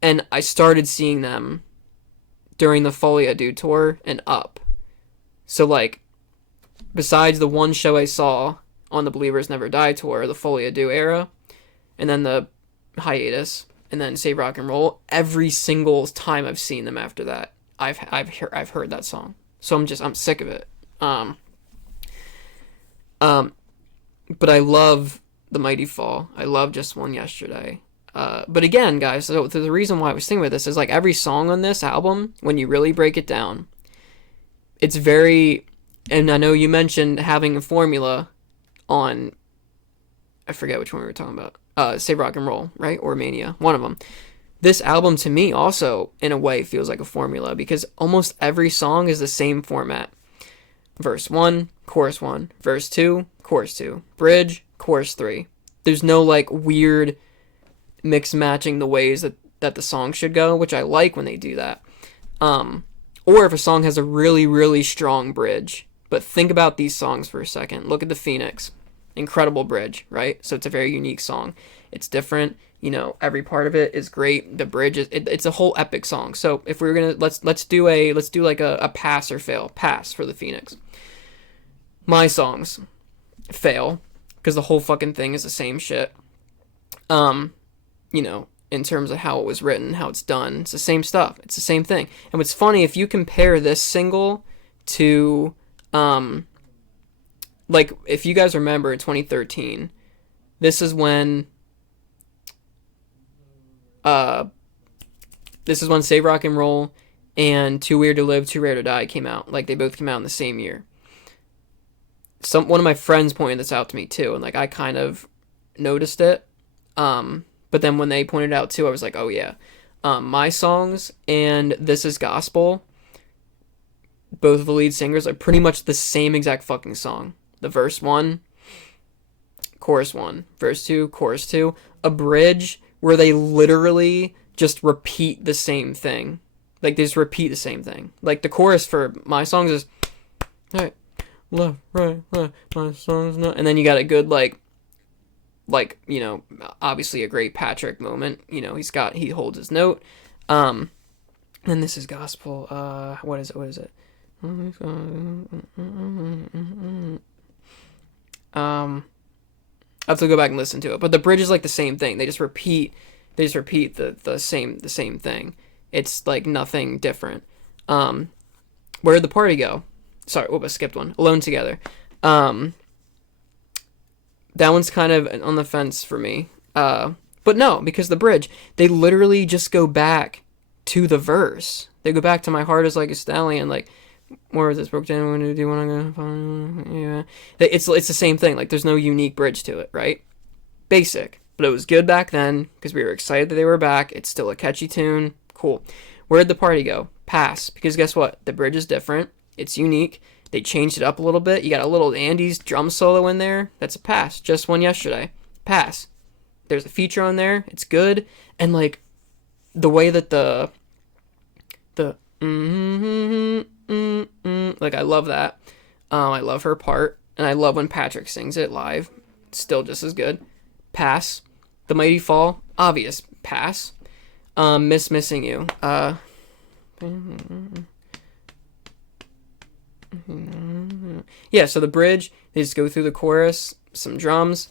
And I started seeing them during the Folie à Deux tour and up. So like, besides the one show I saw on the Believers Never Die tour, the Folie à Deux era, and then the hiatus, and then Save Rock and Roll, every single time I've seen them after that, I've heard that song. So I'm sick of it. But I love The Mighty Fall. I love Just One Yesterday. But again, guys, so the reason why I was thinking about this is like every song on this album, when you really break it down, it's very, and I know you mentioned having a formula on, I forget which one we were talking about, Save Rock and Roll, right? Or Mania, one of them. this album to me also, in a way, feels like a formula because almost every song is the same format. Verse 1, chorus 1, verse 2, chorus 2, bridge, chorus 3. There's no like weird mix matching the ways that the song should go, which I like when they do that. Or if a song has a really, really strong bridge. But think about these songs for a second. Look at the Phoenix. Incredible bridge, right? So it's a very unique song. It's different. You know, every part of it is great. The bridge is it's a whole epic song. So if we were gonna let's do like a pass or fail. Pass for the Phoenix. My songs fail because the whole fucking thing is the same shit. You know, in terms of how it was written, how it's done, it's the same stuff. It's the same thing. And what's funny, if you compare this single to like if you guys remember in 2013, this is when Save Rock and Roll and Too Weird to Live, Too Rare to Die came out. Like they both came out in the same year. One of my friends pointed this out to me too, and like I kind of noticed it. But then when they pointed it out too, I was like, oh yeah. My songs and This Is Gospel, both of the lead singers, are pretty much the same exact fucking song. The verse 1, chorus 1, verse 2, chorus 2, a bridge where they literally just repeat the same thing. Like they just repeat the same thing. Like the chorus for my songs is, hey, left, right, my songs not, and then you got a good like you know, obviously a great Patrick moment. You know, he holds his note. And This Is Gospel. What is it? I have to go back and listen to it. But the bridge is like the same thing. They just repeat the same thing. It's like nothing different. Where'd the party go? Sorry, I skipped one. Alone Together. That one's kind of on the fence for me. But no, because the bridge, they literally just go back to the verse. They go back to My Heart Is Like a Stallion, like, where is this broke down? When do you want to go? Yeah. It's the same thing. Like, there's no unique bridge to it, right? Basic. But it was good back then, because we were excited that they were back. It's still a catchy tune. Cool. Where'd the party go? Pass. Because guess what? The bridge is different. It's unique. They changed it up a little bit. You got a little Andy's drum solo in there. That's a pass. Just one yesterday. Pass. There's a feature on there. It's good. And like the way that the like I love that. I love her part, and I love when Patrick sings it live. It's still just as good. Pass. The Mighty Fall. Obvious. Pass. Missing You. Yeah, so the bridge, they just go through the chorus, some drums.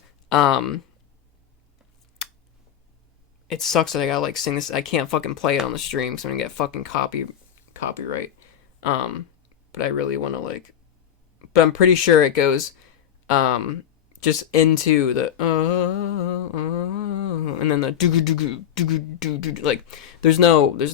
It sucks that I gotta like sing this. I can't fucking play it on the stream because I'm gonna get fucking copyright. But I really want to like. But I'm pretty sure it goes, just into the and then the like. There's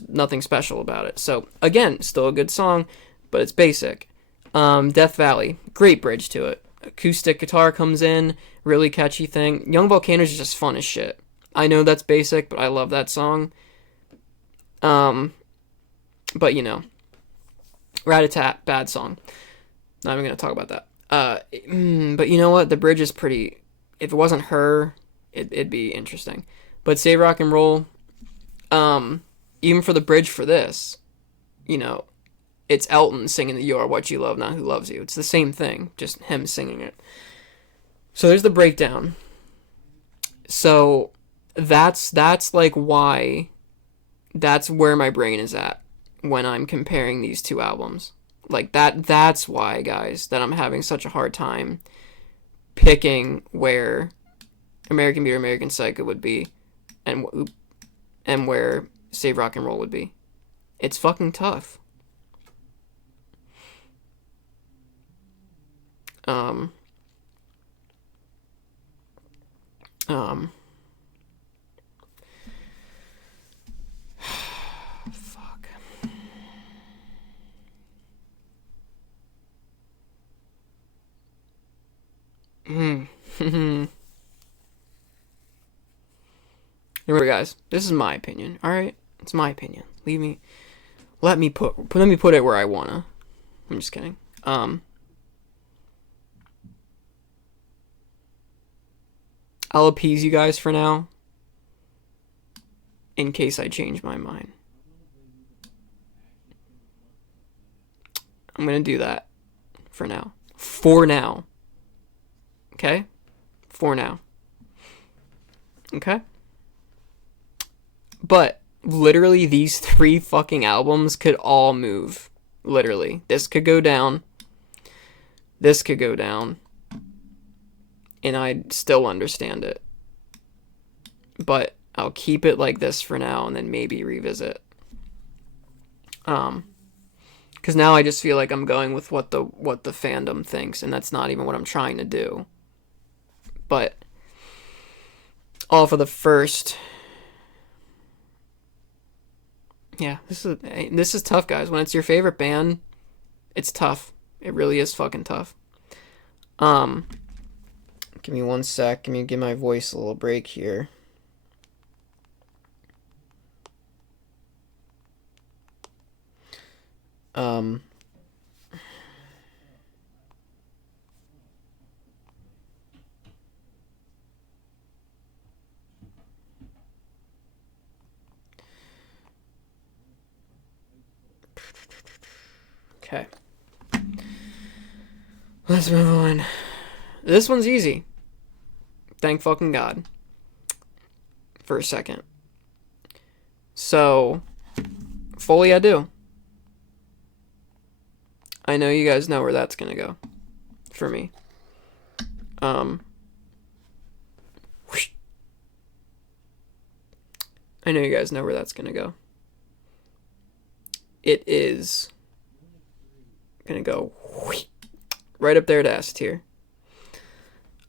nothing special about it. So again, still a good song, but it's basic. Death Valley, great bridge to it. Acoustic guitar comes in, really catchy thing. Young Volcanoes is just fun as shit. I know that's basic, but I love that song. But you know, Rat-a-tat, bad song. Not even gonna talk about that. But you know what? The bridge is pretty. If it wasn't her, it'd be interesting. But Save Rock and Roll, even for the bridge for this, you know, it's Elton singing the "You Are What You Love, Not Who Loves You." It's the same thing, just him singing it. So there's the breakdown. So that's like why, that's where my brain is at when I'm comparing these two albums. Like that's why, guys, that I'm having such a hard time picking where American Beauty, American Psycho would be, and where Save Rock and Roll would be. It's fucking tough. Fuck. Remember, guys, this is my opinion. All right, it's my opinion. Let me put it where I wanna. I'm just kidding. I'll appease you guys for now, in case I change my mind. I'm gonna do that for now. For now. Okay? For now. Okay? But literally these 3 fucking albums could all move. Literally. This could go down. This could go down. And I'd still understand it. But I'll keep it like this for now and then maybe revisit. Because now I just feel like I'm going with what the fandom thinks, and that's not even what I'm trying to do. But all for the first. Yeah, this is tough, guys. When it's your favorite band, it's tough. It really is fucking tough. Give me one sec. Let me give my voice a little break here. Okay. Let's move on. This one's easy. Thank fucking God. For a second. So, fully I do. I know you guys know where that's gonna go. For me. I know you guys know where that's gonna go. It is gonna go right up there to S tier.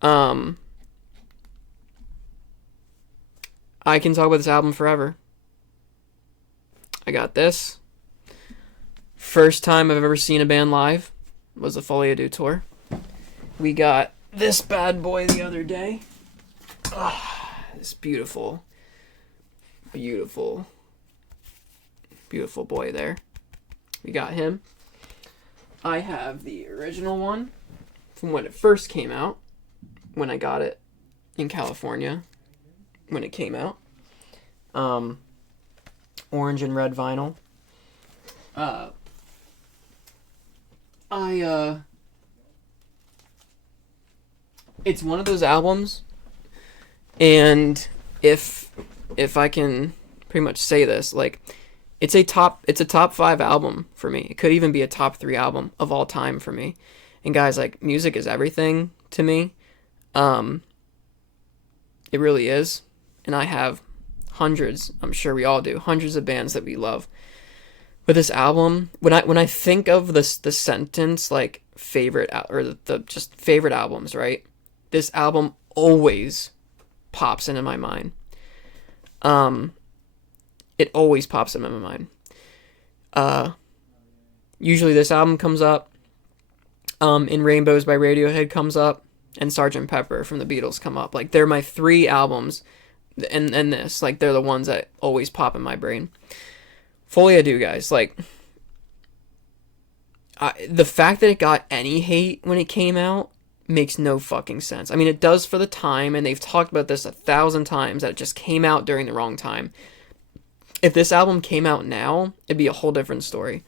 I can talk about this album forever. I got this. First time I've ever seen a band live was the Folie à Deux tour. We got this bad boy the other day. This beautiful boy there. We got him. I have the original one from when it first came out, when I got it in California, when it came out. Orange and red vinyl. It's one of those albums, and if I can pretty much say this, like, it's a top 5 album for me. It could even be a top 3 album of all time for me. And guys, like, music is everything to me. It really is. And I have hundreds, I'm sure we all do, hundreds of bands that we love. But this album, when I think of the sentence, like, favorite, or the just favorite albums, right? This album always pops into my mind. It always pops into my mind. Usually this album comes up. In Rainbows by Radiohead comes up. And Sgt. Pepper from the Beatles come up. Like, they're my 3 albums. And this. Like, they're the ones that always pop in my brain. Folie à Deux, guys. Like, the fact that it got any hate when it came out makes no fucking sense. I mean, it does for the time. And they've talked about this 1,000 times. That it just came out during the wrong time. If this album came out now, it'd be a whole different story.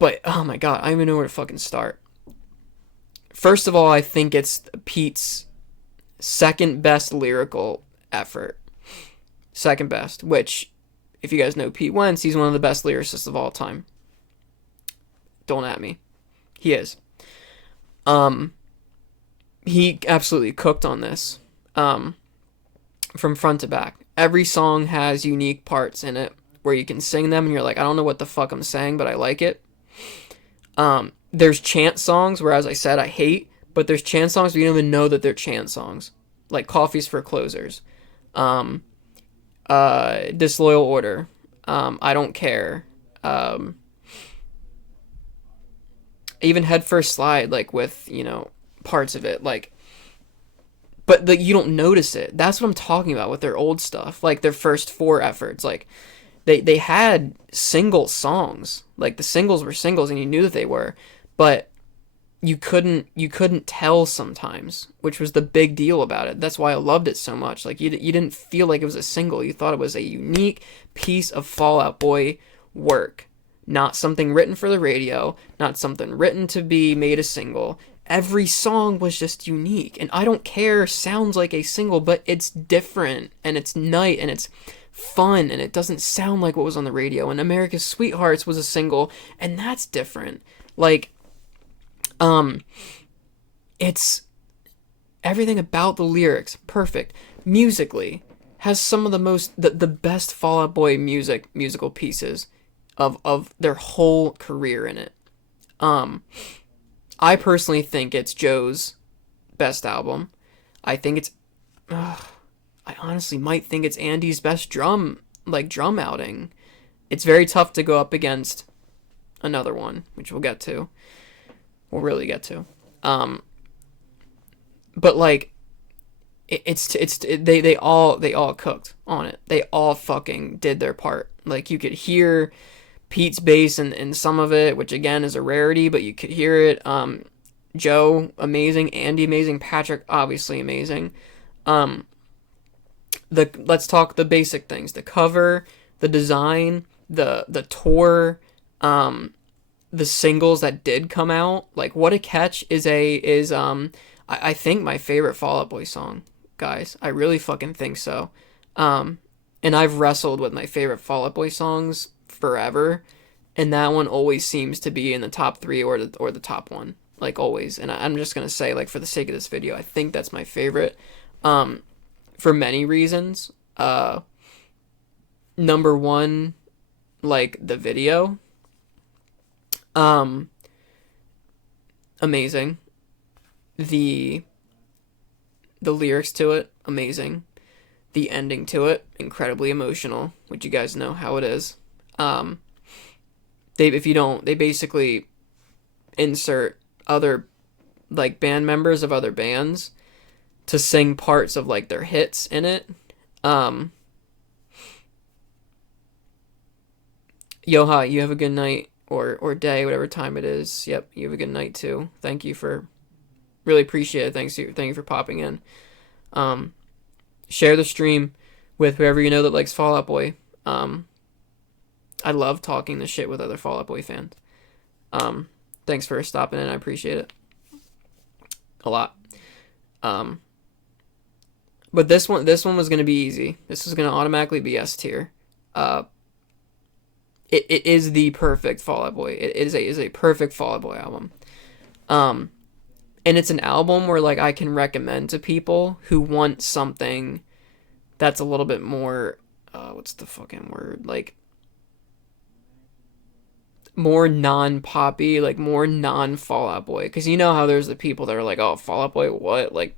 But, oh my god, I don't even know where to fucking start. First of all, I think it's Pete's second best lyrical effort. Second best, which, if you guys know Pete Wentz, he's one of the best lyricists of all time. Don't at me. He is. He absolutely cooked on this. From front to back. Every song has unique parts in it where you can sing them and you're like, I don't know what the fuck I'm saying, but I like it. There's chant songs where, as I said, I hate, but there's chant songs where you don't even know that they're chant songs. Like Coffee's for Closers. Disloyal Order. I Don't Care. Even Head First Slide, like, with, parts of it. Like, but you don't notice it. That's what I'm talking about with their old stuff, like their first four efforts. Like they had single songs, like the singles were singles, and you knew that they were, but you couldn't tell sometimes, which was the big deal about it. That's why I loved it so much. Like you didn't feel like it was a single. You thought it was a unique piece of Fall Out Boy work, not something written for the radio, not something written to be made a single. Every song was just unique, and I don't care sounds like a single, but it's different and it's night and it's fun and it doesn't sound like what was on the radio. And America's Sweethearts was a single, and that's different. Like it's everything about the lyrics perfect. Musically, has some of the best Fall Out Boy musical pieces of their whole career in it. I personally think it's Joe's best album. I think it's I honestly might think it's Andy's best drum outing. It's very tough to go up against another one, which we'll get to. We'll really get to. But like they all cooked on it. They all fucking did their part. Like you could hear Pete's bass in some of it, which again is a rarity, but you could hear it. Joe amazing, Andy amazing, Patrick obviously amazing. Let's talk the basic things: the cover, the design, the tour, the singles that did come out. Like What a Catch is I think my favorite Fall Out Boy song, guys. I really fucking think so. And I've wrestled with my favorite Fall Out Boy songs forever, and that one always seems to be in the top 3 or the top 1, like always. And I'm just gonna say, like, for the sake of this video, I think that's my favorite, for many reasons. Number 1, like the video, amazing. The lyrics to it, amazing. The ending to it, incredibly emotional, which you guys know how it is. They basically insert other like band members of other bands to sing parts of like their hits in it. Yoha, you have a good night or day, whatever time it is. Yep, you have a good night too. Thank you for really appreciate it. Thank you for popping in. Share the stream with whoever you know that likes Fall Out Boy. I love talking this shit with other Fall Out Boy fans. Thanks for stopping in. I appreciate it a lot. But this one was gonna be easy. This was gonna automatically be S tier. It is the perfect Fall Out Boy. It is a perfect Fall Out Boy album. And it's an album where like I can recommend to people who want something that's a little bit more what's the fucking word? Like more non-poppy, like more non-Fall Out Boy. Because you know how there's the people that are like, oh, Fall Out Boy, what? Like,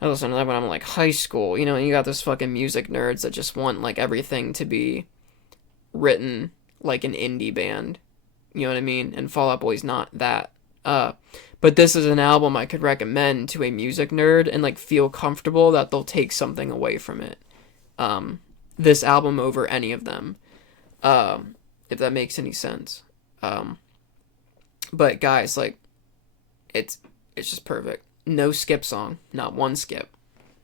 I listened to that when I'm like high school, you know, and you got those fucking music nerds that just want like everything to be written like an indie band. You know what I mean? And Fall Out Boy's not that. But this is an album I could recommend to a music nerd and like feel comfortable that they'll take something away from it. This album over any of them. If that makes any sense. But guys, like it's just perfect. No skip song, not one skip.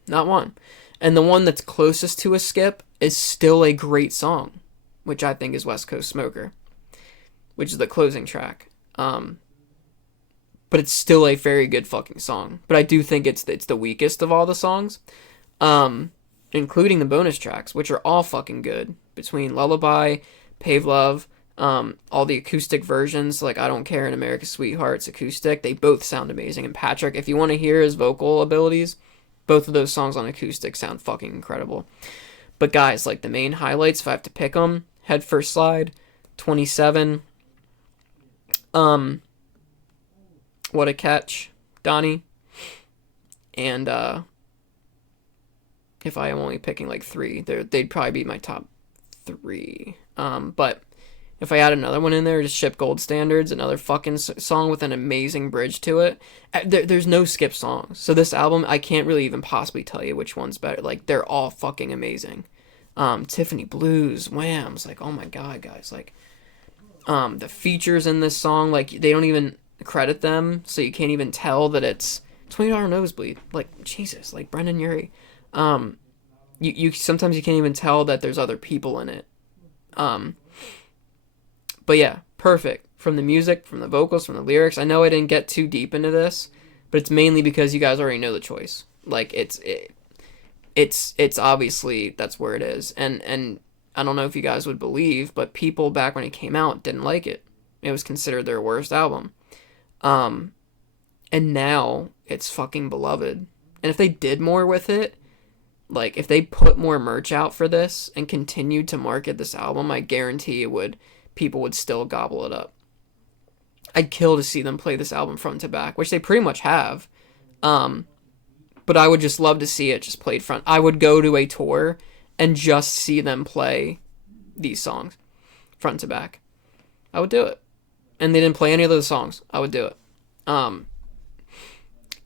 Not one. And the one that's closest to a skip is still a great song, which I think is West Coast Smoker, which is the closing track. But it's still a very good fucking song. But I do think it's the weakest of all the songs, including the bonus tracks, which are all fucking good. Between Lullaby, Pave Love, all the acoustic versions, like I Don't Care and America's Sweethearts acoustic, they both sound amazing. And Patrick, if you want to hear his vocal abilities, both of those songs on acoustic sound fucking incredible. But guys, like the main highlights, if I have to pick them, Head First Slide, 27, What a Catch, Donnie, and if I am only picking like 3, they'd probably be my top 3. But If I add another one in there, just Ship Gold Standards, another fucking song with an amazing bridge to it. There's no skip songs. So this album, I can't really even possibly tell you which one's better. Like, they're all fucking amazing. Tiffany Blues, Whams, like, oh my god, guys, like, the features in this song, like, they don't even credit them, so you can't even tell that it's $20 Nosebleed. Like, Jesus, like, Brendan Urie. You sometimes you can't even tell that there's other people in it. But yeah, perfect. From the music, from the vocals, from the lyrics. I know I didn't get too deep into this, but it's mainly because you guys already know the choice. Like, it's obviously that's where it is. And I don't know if you guys would believe, but people back when it came out didn't like it. It was considered their worst album. And now it's fucking beloved. And if they did more with it, like, if they put more merch out for this and continued to market this album, I guarantee people would still gobble it up. I'd kill to see them play this album front to back, which they pretty much have. But I would just love to see it just played front. I would go to a tour and just see them play these songs front to back. I would do it. And they didn't play any of those songs. I would do it. But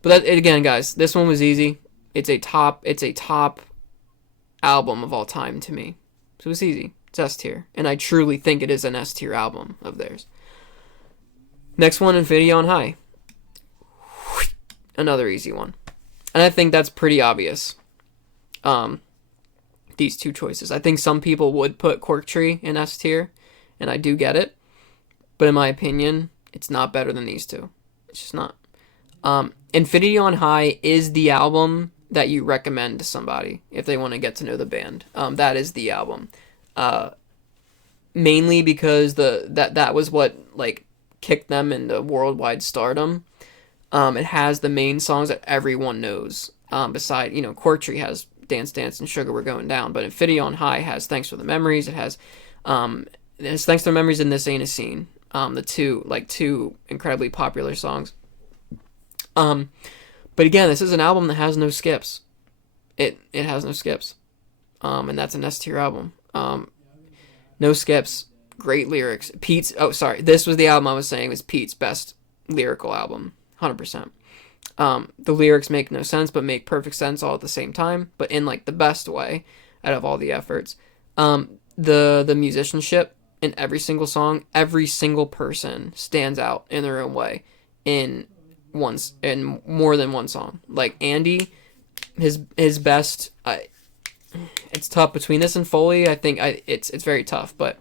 that, again, guys, this one was easy. It's a top album of all time to me. So it's easy. It's S tier. And I truly think it is an S tier album of theirs. Next one, Infinity on High. Another easy one. And I think that's pretty obvious. These two choices. I think some people would put Cork Tree in S tier, and I do get it. But in my opinion, it's not better than these two. It's just not. Infinity on High is the album that you recommend to somebody if they want to get to know the band. That is the album. Mainly because that was what, like, kicked them into worldwide stardom. It has the main songs that everyone knows. Beside, Cork Tree has Dance Dance and Sugar We're Going Down, but Infinity on High has Thanks for the Memories. It has Thanks for the Memories and This Ain't a Scene. The two incredibly popular songs. But again, this is an album that has no skips. It has no skips. And that's an S tier album. No skips. Great lyrics. This was the album I was saying was Pete's best lyrical album. 100%. The lyrics make no sense, but make perfect sense all at the same time, but in, like, the best way out of all the efforts. The musicianship in every single song, every single person stands out in their own way in more than one song. Like, Andy, his best. It's tough between this and Foley. I think it's very tough, but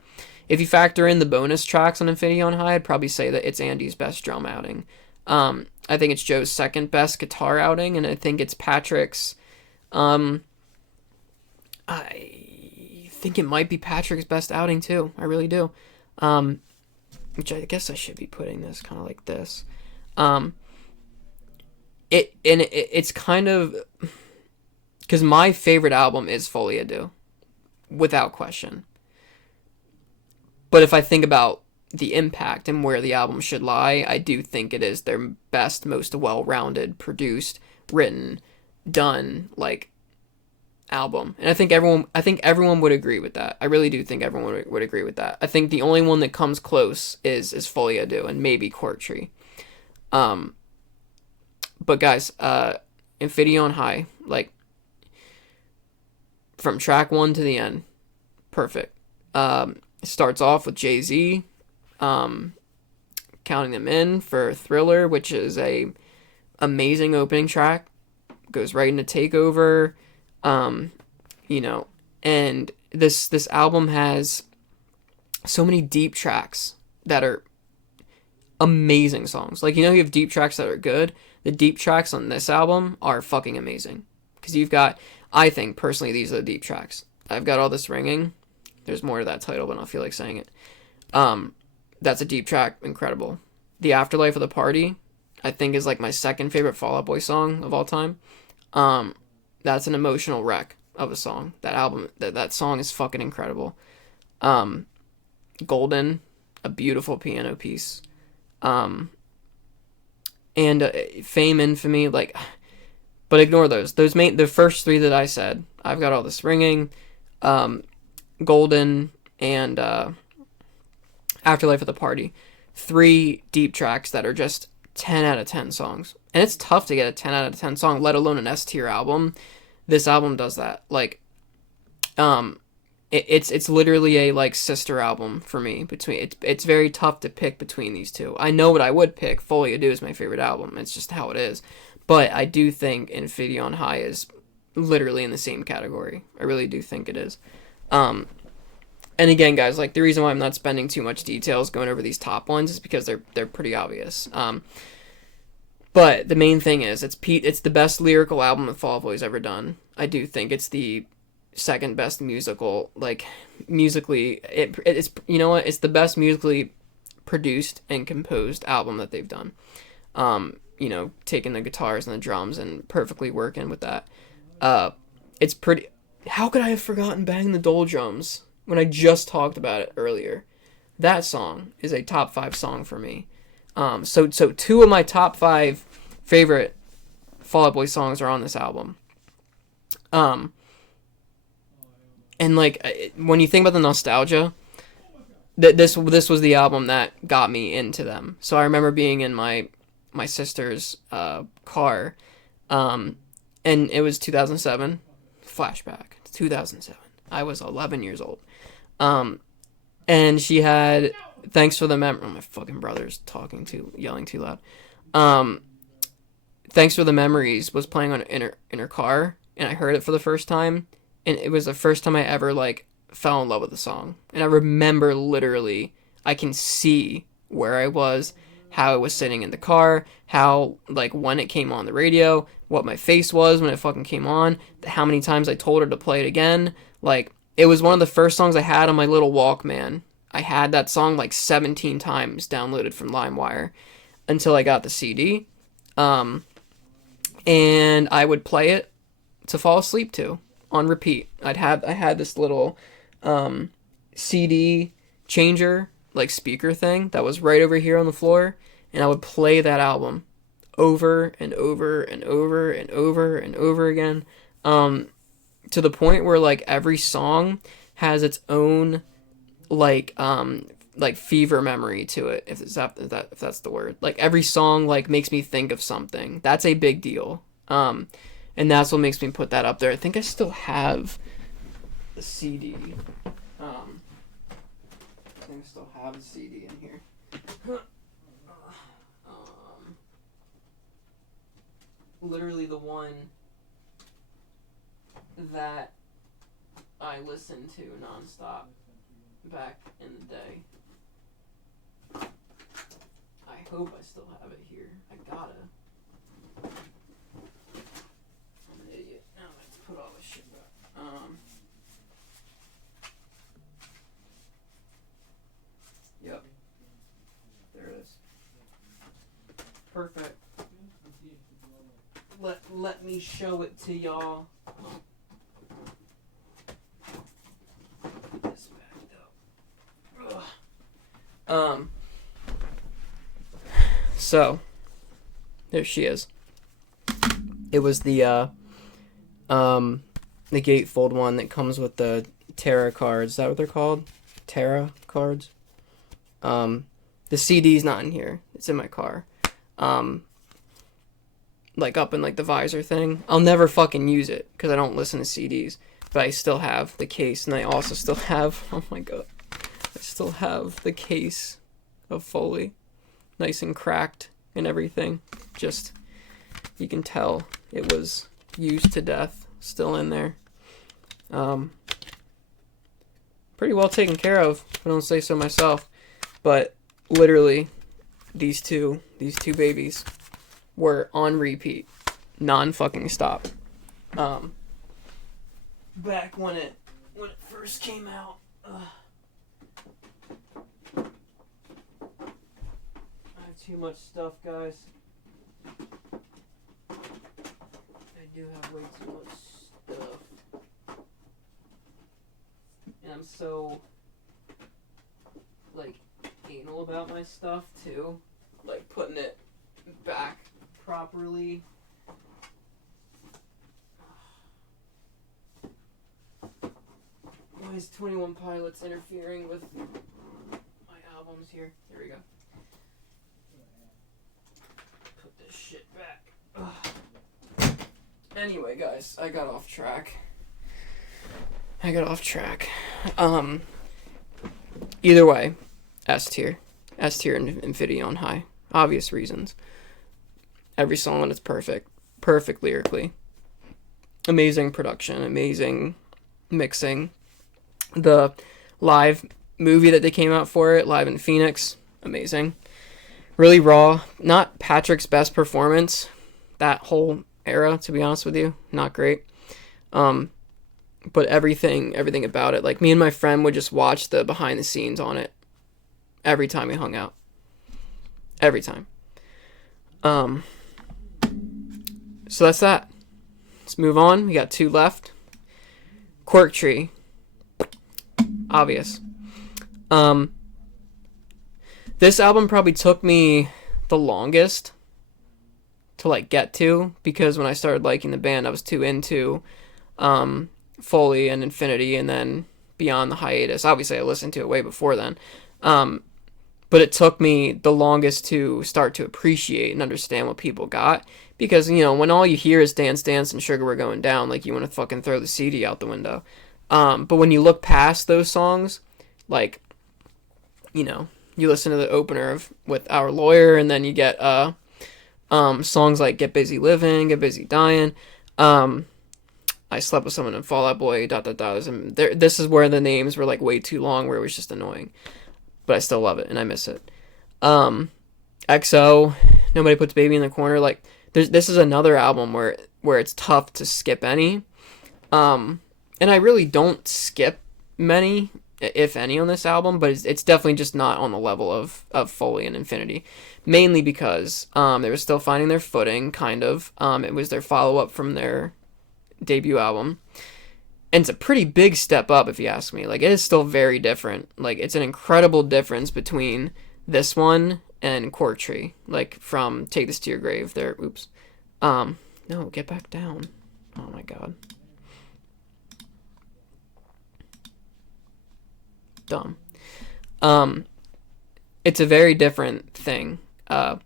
if you factor in the bonus tracks on Infinity on High, I'd probably say that it's Andy's best drum outing. I think it's Joe's second best guitar outing, and I think it's Patrick's. I think it might be Patrick's best outing too. I really do. Which I guess I should be putting this kind of like this. It's kind of because my favorite album is Folie à Deux, without question. But if I think about the impact and where the album should lie, I do think it is their best, most well-rounded, produced, written, done, like, album. And I think everyone would agree with that. I really do think everyone would agree with that. I think the only one that comes close is Folie à Deux and maybe Cork Tree. But guys, Infinity on High, like, from track 1 to the end, perfect. It starts off with Jay-Z, Counting Them In for Thriller, which is a amazing opening track. Goes right into Takeover, and this album has so many deep tracks that are amazing songs. Like, you have deep tracks that are good. The deep tracks on this album are fucking amazing. Because you've got, I think, personally, these are the deep tracks. I've Got All This Ringing. There's more to that title, but I don't feel like saying it. That's a deep track. Incredible. The Afterlife of the Party, I think, is like my second favorite Fall Out Boy song of all time. That's an emotional wreck of a song. That album, that song is fucking incredible. Golden, a beautiful piano piece. And Fame, Infamy, like, but ignore those. The first three that I said, I've Got All This Ringing, Golden, and Afterlife of the Party. 3 deep tracks that are just 10 out of 10 songs. And it's tough to get a 10 out of 10 song, let alone an S tier album. This album does that. Like, it's literally a like sister album for me. It's very tough to pick between these two. I know what I would pick. Folie à Deux is my favorite album. It's just how it is. But I do think Infinity on High is literally in the same category. I really do think it is. And again, guys, like the reason why I'm not spending too much details going over these top ones is because they're pretty obvious. But the main thing is it's the best lyrical album that Fall Out Boy's ever done. I do think it's the second best musical, like musically. It's you know what? It's the best musically produced and composed album that they've done. Taking the guitars and the drums and perfectly working with that. It's pretty. How could I have forgotten Bang the Dole Drums when I just talked about it earlier? That song is a top 5 song for me. So 2 of my top 5 favorite Fall Out Boy songs are on this album. And like when you think about the nostalgia, this was the album that got me into them. So I remember being in my sister's car, and it was 2007. Flashback, 2007. I was 11 years old. And she had Thanks for the Memory. Oh, my fucking brother's yelling too loud. Thanks for the Memories was playing in her car, and I heard it for the first time, and it was the first time I ever like fell in love with the song. And I remember literally, I can see where I was, how I was sitting in the car, how like when it came on the radio, what my face was when it fucking came on, how many times I told her to play it again. Like, it was one of the first songs I had on my little Walkman. I had that song like 17 times downloaded from LimeWire until I got the CD. And I would play it to fall asleep to on repeat. I had this little CD changer, like speaker thing that was right over here on the floor, and I would play that album over and over and over and over and over again, to the point where like every song has its own like fever memory to it, if that's the word. Like every song like makes me think of something. That's a big deal. And that's what makes me put that up there. I think I still have the CD. I think I still have the CD in here. Literally the one that I listened to nonstop back in the day. I hope I still have it here. I gotta. I'm an idiot. Now I have to put all this shit back. Yep. There it is. Perfect. Let me show it to y'all. Put this back up. So there she is. It was the gatefold one that comes with the Terra cards. Is that what they're called? Terra cards. The CD's not in here. It's in my car. Like up in like the visor thing. I'll never fucking use it because I don't listen to CDs. But I still have the case, and I also still have, oh my god, I still have the case of Foley, nice and cracked and everything. Just, you can tell it was used to death, still in there. Pretty well taken care of, if I don't say so myself. But literally, these two babies were on repeat, non-fucking stop. Back when it first came out. I have too much stuff, guys. I do have way too much stuff. And I'm so like anal about my stuff too. Like putting it back properly. Why is 21 Pilots interfering with my albums almost here. Here we go. Put this shit back. Ugh. Anyway, guys, I got off track. Either way, S tier. S tier and Infinity on high. Obvious reasons. Every song on it's perfect. Perfect lyrically. Amazing production. Amazing mixing. The live movie that they came out for it, live in Phoenix. Amazing. Really raw. Not Patrick's best performance. That whole era, to be honest with you. Not great. But everything about it. Like, me and my friend would just watch the behind the scenes on it every time we hung out. Every time. So that's that. Let's move on. We got 2 left. Quirk Tree. Obvious. This album probably took me the longest to, like, get to, because when I started liking the band, I was too into, Foley and Infinity, and then Beyond the Hiatus. Obviously, I listened to it way before then. But it took me the longest to start to appreciate and understand what people got. Because, you know, when all you hear is Dance Dance and Sugar We're Going Down, like, you want to fucking throw the CD out the window. But when you look past those songs, like, you know, you listen to the opener with Our Lawyer, and then you get songs like Get Busy Living, Get Busy Dying, I Slept With Someone in Fall Out Boy, ... This is where the names were, like, way too long, where it was just annoying. But I still love it, and I miss it. XO, Nobody Puts Baby in the Corner. Like, this is another album where it's tough to skip any. And I really don't skip many, if any, on this album, but it's definitely just not on the level of Foley and Infinity. Mainly because they were still finding their footing, kind of. It was their follow-up from their debut album. And it's a pretty big step up, if you ask me. Like, it is still very different. Like, it's an incredible difference between this one and Quirk Tree. Like, from Take This to Your Grave. There, oops. No, get back down. Oh my god. Dumb. It's a very different thing. But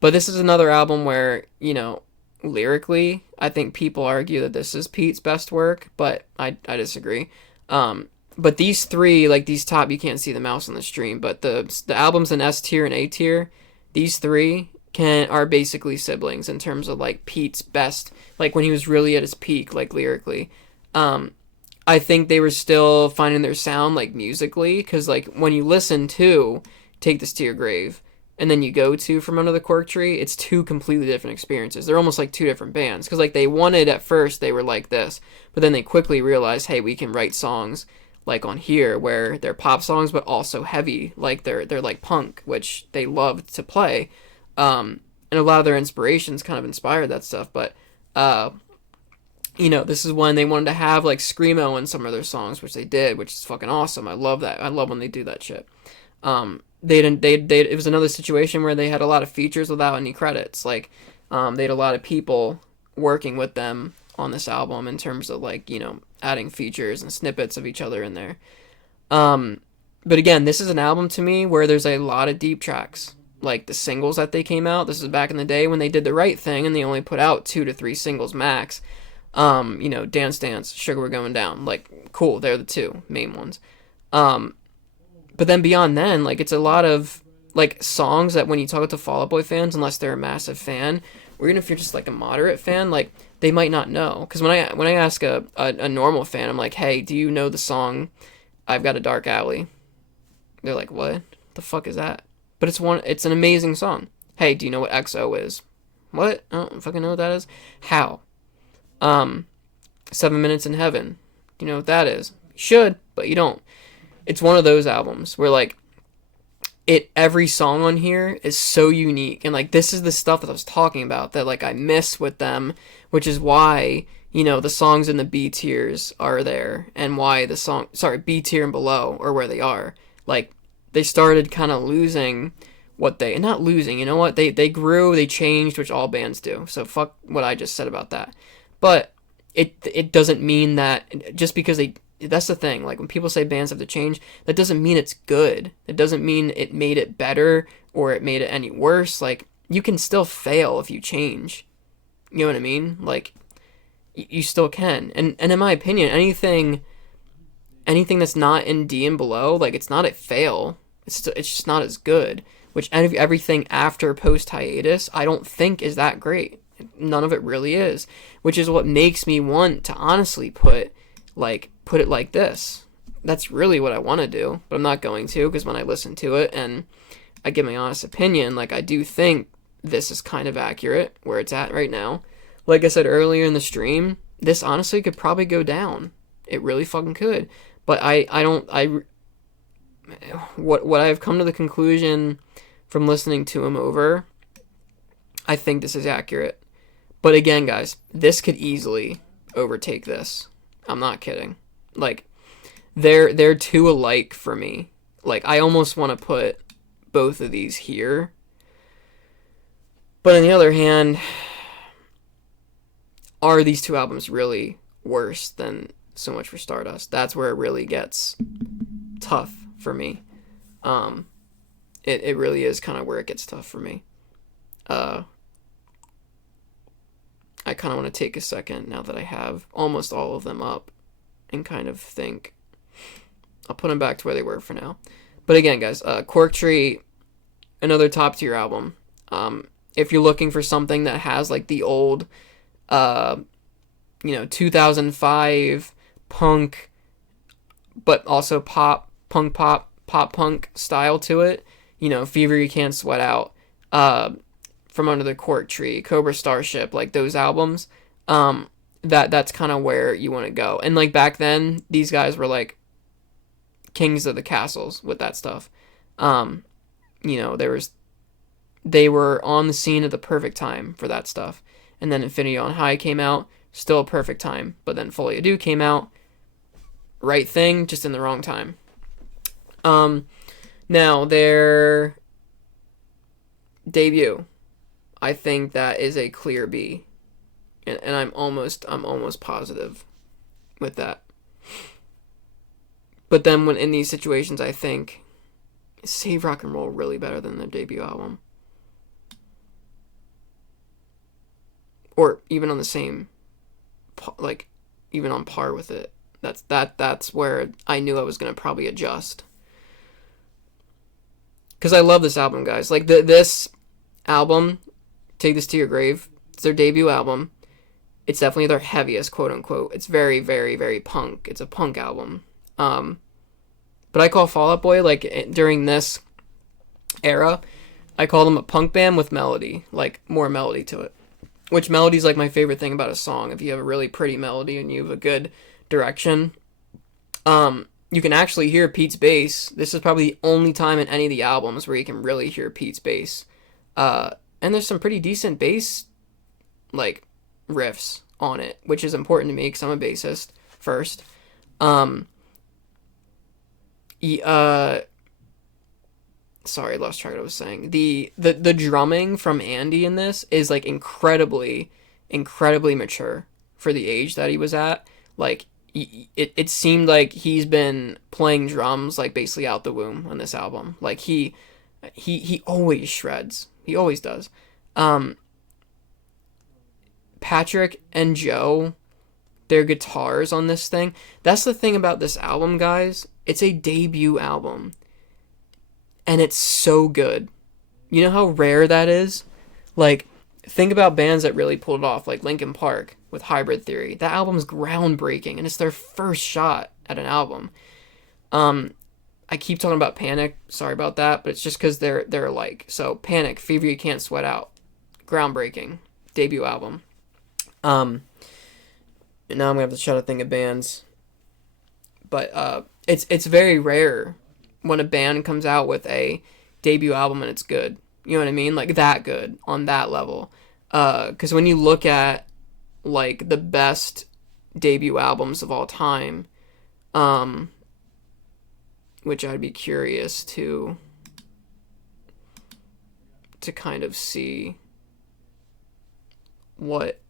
this is another album where, you know, lyrically, I think people argue that this is Pete's best work, but I disagree. But these 3, like, these top, you can't see the mouse on the stream, but the albums in S tier and A tier, these 3 are basically siblings in terms of, like, Pete's best, like, when he was really at his peak, like, lyrically. I think they were still finding their sound, like, musically, because, like, when you listen to Take This to Your Grave, and then you go to From Under the Quirk Tree, it's 2 completely different experiences. They're almost like 2 different bands. Because, like, they wanted, at first, they were like this. But then they quickly realized, hey, we can write songs, like, on here, where they're pop songs, but also heavy. Like, they're like, punk, which they loved to play. And a lot of their inspirations kind of inspired that stuff. But, you know, this is when they wanted to have, like, Screamo in some of their songs, which they did, which is fucking awesome. I love that. I love when they do that shit. It was another situation where they had a lot of features without any credits. Like, they had a lot of people working with them on this album in terms of, like, you know, adding features and snippets of each other in there. But again, this is an album to me where there's a lot of deep tracks. Like, the singles that they came out, this is back in the day when they did the right thing and they only put out 2 to 3 singles max. You know, Dance Dance, Sugar We're Going Down. Like, cool, they're the 2 main ones. But then beyond then, like, it's a lot of, like, songs that when you talk to Fall Out Boy fans, unless they're a massive fan, or even if you're just, like, a moderate fan, like, they might not know. Because when I ask a normal fan, I'm like, hey, do you know the song I've Got a Dark Alley? They're like, what the fuck is that? But it's an amazing song. Hey, do you know what XO is? What? I don't fucking know what that is. How? 7 Minutes in Heaven. Do you know what that is? You should, but you don't. It's one of those albums where, like, every song on here is so unique, and, like, this is the stuff that I was talking about that, like, I miss with them, which is why, you know, the songs in the B tiers are there, and why B tier and below are where they are. Like, they started kind of losing not losing, you know what, they grew, they changed, which all bands do, so fuck what I just said about that. But it doesn't mean that just because that's the thing. Like when people say bands have to change, that doesn't mean it's good. It doesn't mean it made it better or it made it any worse. Like you can still fail if you change. You know what I mean? Like you still can. And in my opinion, anything that's not in D and below, like it's not a fail. It's just not as good. Which everything after post hiatus, I don't think is that great. None of it really is, which is what makes me want to honestly put it like this. That's really what I want to do, but I'm not going to, because when I listen to it and I give my honest opinion, like I do think this is kind of accurate where it's at right now. Like I said earlier in the stream, this honestly could probably go down. It really fucking could. But what I've come to the conclusion from listening to him over, I think this is accurate. But again, guys, this could easily overtake this. I'm not kidding. Like, they're too alike for me. Like, I almost want to put both of these here. But on the other hand, are these two albums really worse than So Much for Stardust? That's where it really gets tough for me. It really is kind of where it gets tough for me. I kind of want to take a second now that I have almost all of them up and kind of think. I'll put them back to where they were for now. But again, guys, Cork Tree, another top tier album. If you're looking for something that has like the old, 2005 punk, but also pop punk style to it, Fever You Can't Sweat Out, From Under the Cork Tree, Cobra Starship, like those albums, that's kind of where you want to go. And like back then, these guys were like kings of the castles with that stuff. They were on the scene at the perfect time for that stuff. And then Infinity on High came out, still a perfect time. But then Fully Ado came out, right thing, just in the wrong time. Now their debut, I think that is a clear B, and I'm almost positive with that. But then when in these situations, I think Save Rock and Roll really better than their debut album, or even on the same, like even on par with it. That's where I knew I was gonna probably adjust. Because I love this album, guys. Like, this album, Take This to Your Grave, it's their debut album. It's definitely their heaviest, quote-unquote. It's very, very, very punk. It's a punk album. But I call Fall Out Boy, like, during this era, I call them a punk band with melody. Like, more melody to it. Which melody's, like, my favorite thing about a song. If you have a really pretty melody and you have a good direction. You can actually hear Pete's bass. This is probably the only time in any of the albums where you can really hear Pete's bass. And there's some pretty decent bass, like, riffs on it, which is important to me because I'm a bassist first. Sorry, I lost track of what I was saying. The drumming from Andy in this is, like, incredibly mature for the age that he was at. Like, it seemed like he's been playing drums like basically out the womb on this album. Like he always shreds. He always does. Patrick and Joe, their guitars on this thing. That's the thing about this album, guys. It's a debut album. And it's so good. You know how rare that is? Like, think about bands that really pulled it off, like Linkin Park with Hybrid Theory. That album's groundbreaking, and it's their first shot at an album. I keep talking about Panic. Sorry about that, but it's just because they're alike. So Panic, Fever You Can't Sweat Out, groundbreaking debut album. And now I'm gonna have to try to think of bands, but it's very rare when a band comes out with a debut album and it's good. You know what I mean? Like that good on that level. Because when you look at like the best debut albums of all time, which I'd be curious to kind of see what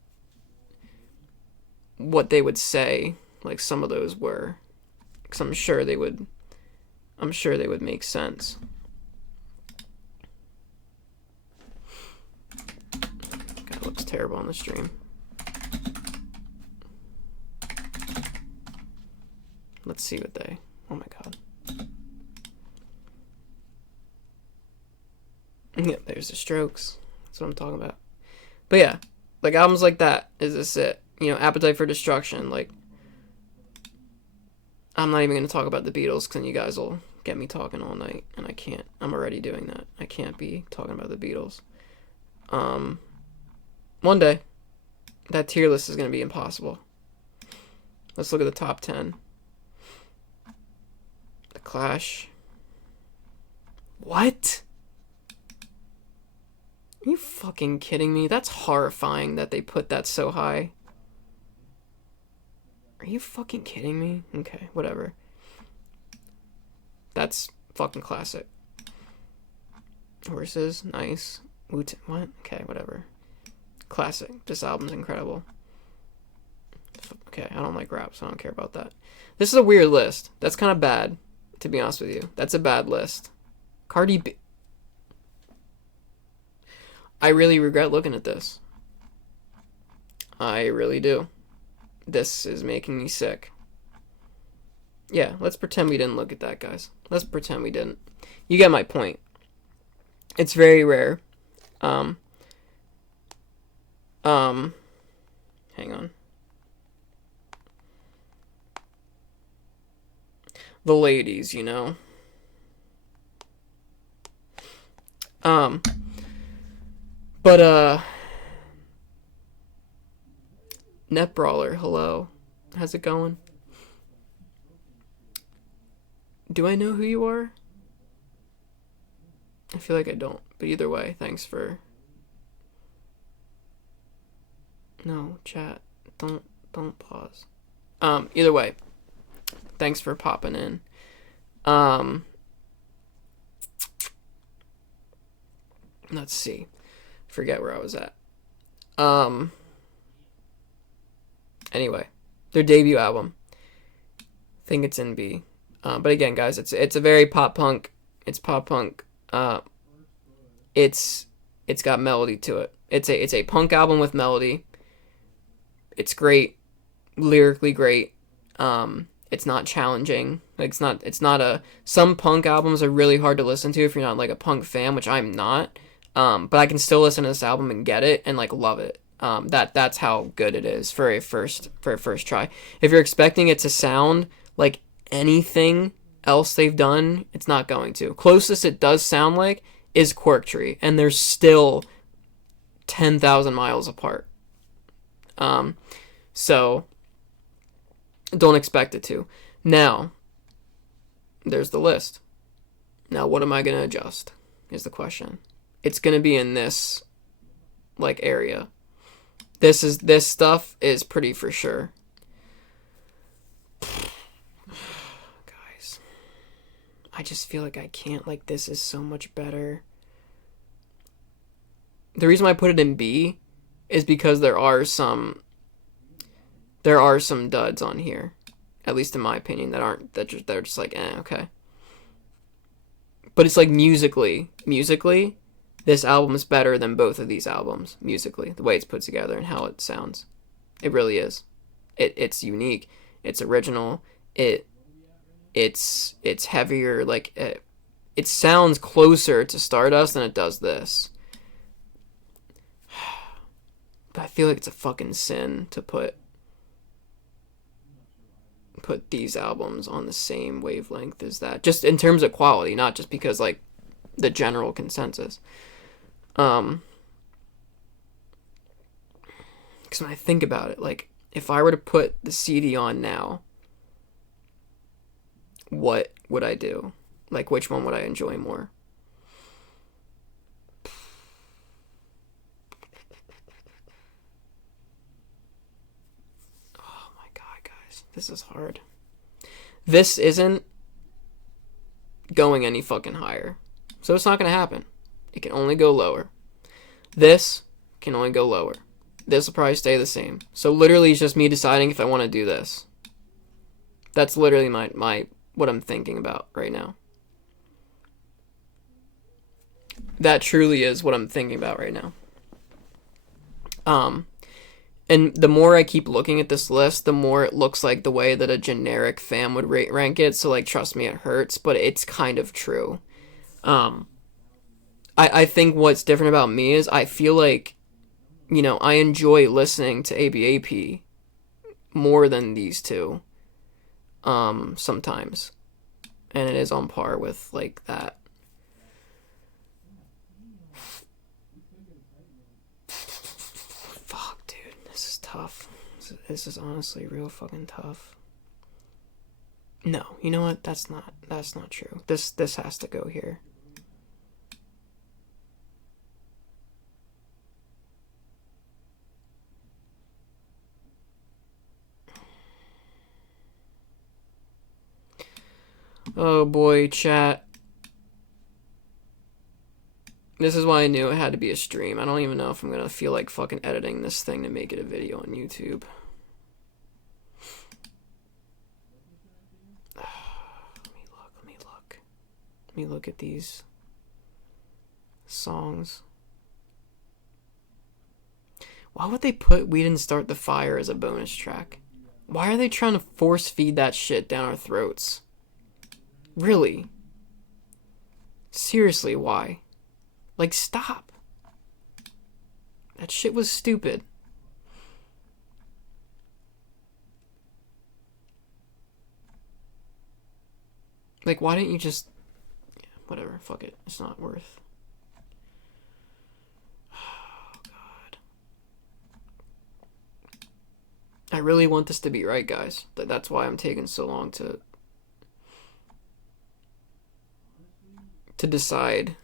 they would say, like some of those were. because I'm sure they would make sense. God, it looks terrible on the stream. Let's see what they... Oh my god. Yeah, there's the Strokes. That's what I'm talking about. But yeah, like albums like that is just it. You know, Appetite for Destruction. Like, I'm not even going to talk about the Beatles because then you guys will get me talking all night. And I can't. I'm already doing that. I can't be talking about the Beatles. One day, that tier list is going to be impossible. Let's look at the top 10. The Clash. What? Are you fucking kidding me? That's horrifying that they put that so high. Are you fucking kidding me? Okay, whatever. That's fucking classic. Horses, nice. What? Okay, whatever. Classic. This album's incredible. Okay, I don't like rap, so I don't care about that. This is a weird list. That's kind of bad, to be honest with you. That's a bad list. Cardi B. I really regret looking at this. I really do. This is making me sick. Yeah, let's pretend we didn't look at that, guys. Let's pretend we didn't. You get my point. It's very rare. Hang on. The ladies, you know. But Net Brawler, hello. How's it going? Do I know who you are? I feel like I don't. But either way, thanks for... No, chat. Don't pause. Either way, thanks for popping in. Let's see. Forget where I was at. Anyway, their debut album. I think it's in B. But again, guys, it's a very pop punk. It's pop punk. It's got melody to it. It's a punk album with melody. It's great, lyrically great. It's not challenging. Like it's not a. Some punk albums are really hard to listen to if you're not like a punk fan, which I'm not. But I can still listen to this album and get it and like love it. That's how good it is for a first try. If you're expecting it to sound like anything else they've done, it's not going to. Closest it does sound like is Cork Tree, and they're still 10,000 miles apart. So don't expect it to. Now, there's the list. Now, what am I going to adjust is the question. It's going to be in this like area. This stuff is pretty for sure. Guys, I just feel like I can't. Like, this is so much better. The reason why I put it in B is because there are some duds on here, at least in my opinion, they're just like okay. But it's like musically, this album is better than both of these albums musically, the way it's put together and how it sounds. It really is. It's unique. It's original. It's heavier. Like it sounds closer to Stardust than it does this. But I feel like it's a fucking sin to put these albums on the same wavelength as that. Just in terms of quality, not just because like the general consensus. Because when I think about it, like if I were to put the CD on now, what would I do? Like which one would I enjoy more? This is hard. This isn't going any fucking higher. So it's not going to happen. It can only go lower. This can only go lower. This will probably stay the same. So literally it's just me deciding if I want to do this. That's literally my what I'm thinking about right now. That truly is what I'm thinking about right now. Um, and the more I keep looking at this list, the more it looks like the way that a generic fan would rank it. So, like, trust me, it hurts, but it's kind of true. Um, I think what's different about me is I feel like, you know, I enjoy listening to ABAP more than these two, sometimes. And it is on par with, like, that. Fuck, dude, this is tough. This is honestly real fucking tough. No, you know what? That's not true. This has to go here. Oh boy, chat. This is why I knew it had to be a stream. I don't even know if I'm gonna feel like fucking editing this thing to make it a video on YouTube. Let me look at these songs. Why would they put We Didn't Start the Fire as a bonus track? Why are they trying to force feed that shit down our throats? Really? Seriously, why? Like, stop. That shit was stupid. Like, why didn't you just... Whatever, fuck it. It's not worth... Oh, God. I really want this to be right, guys. That's why I'm taking so long to decide.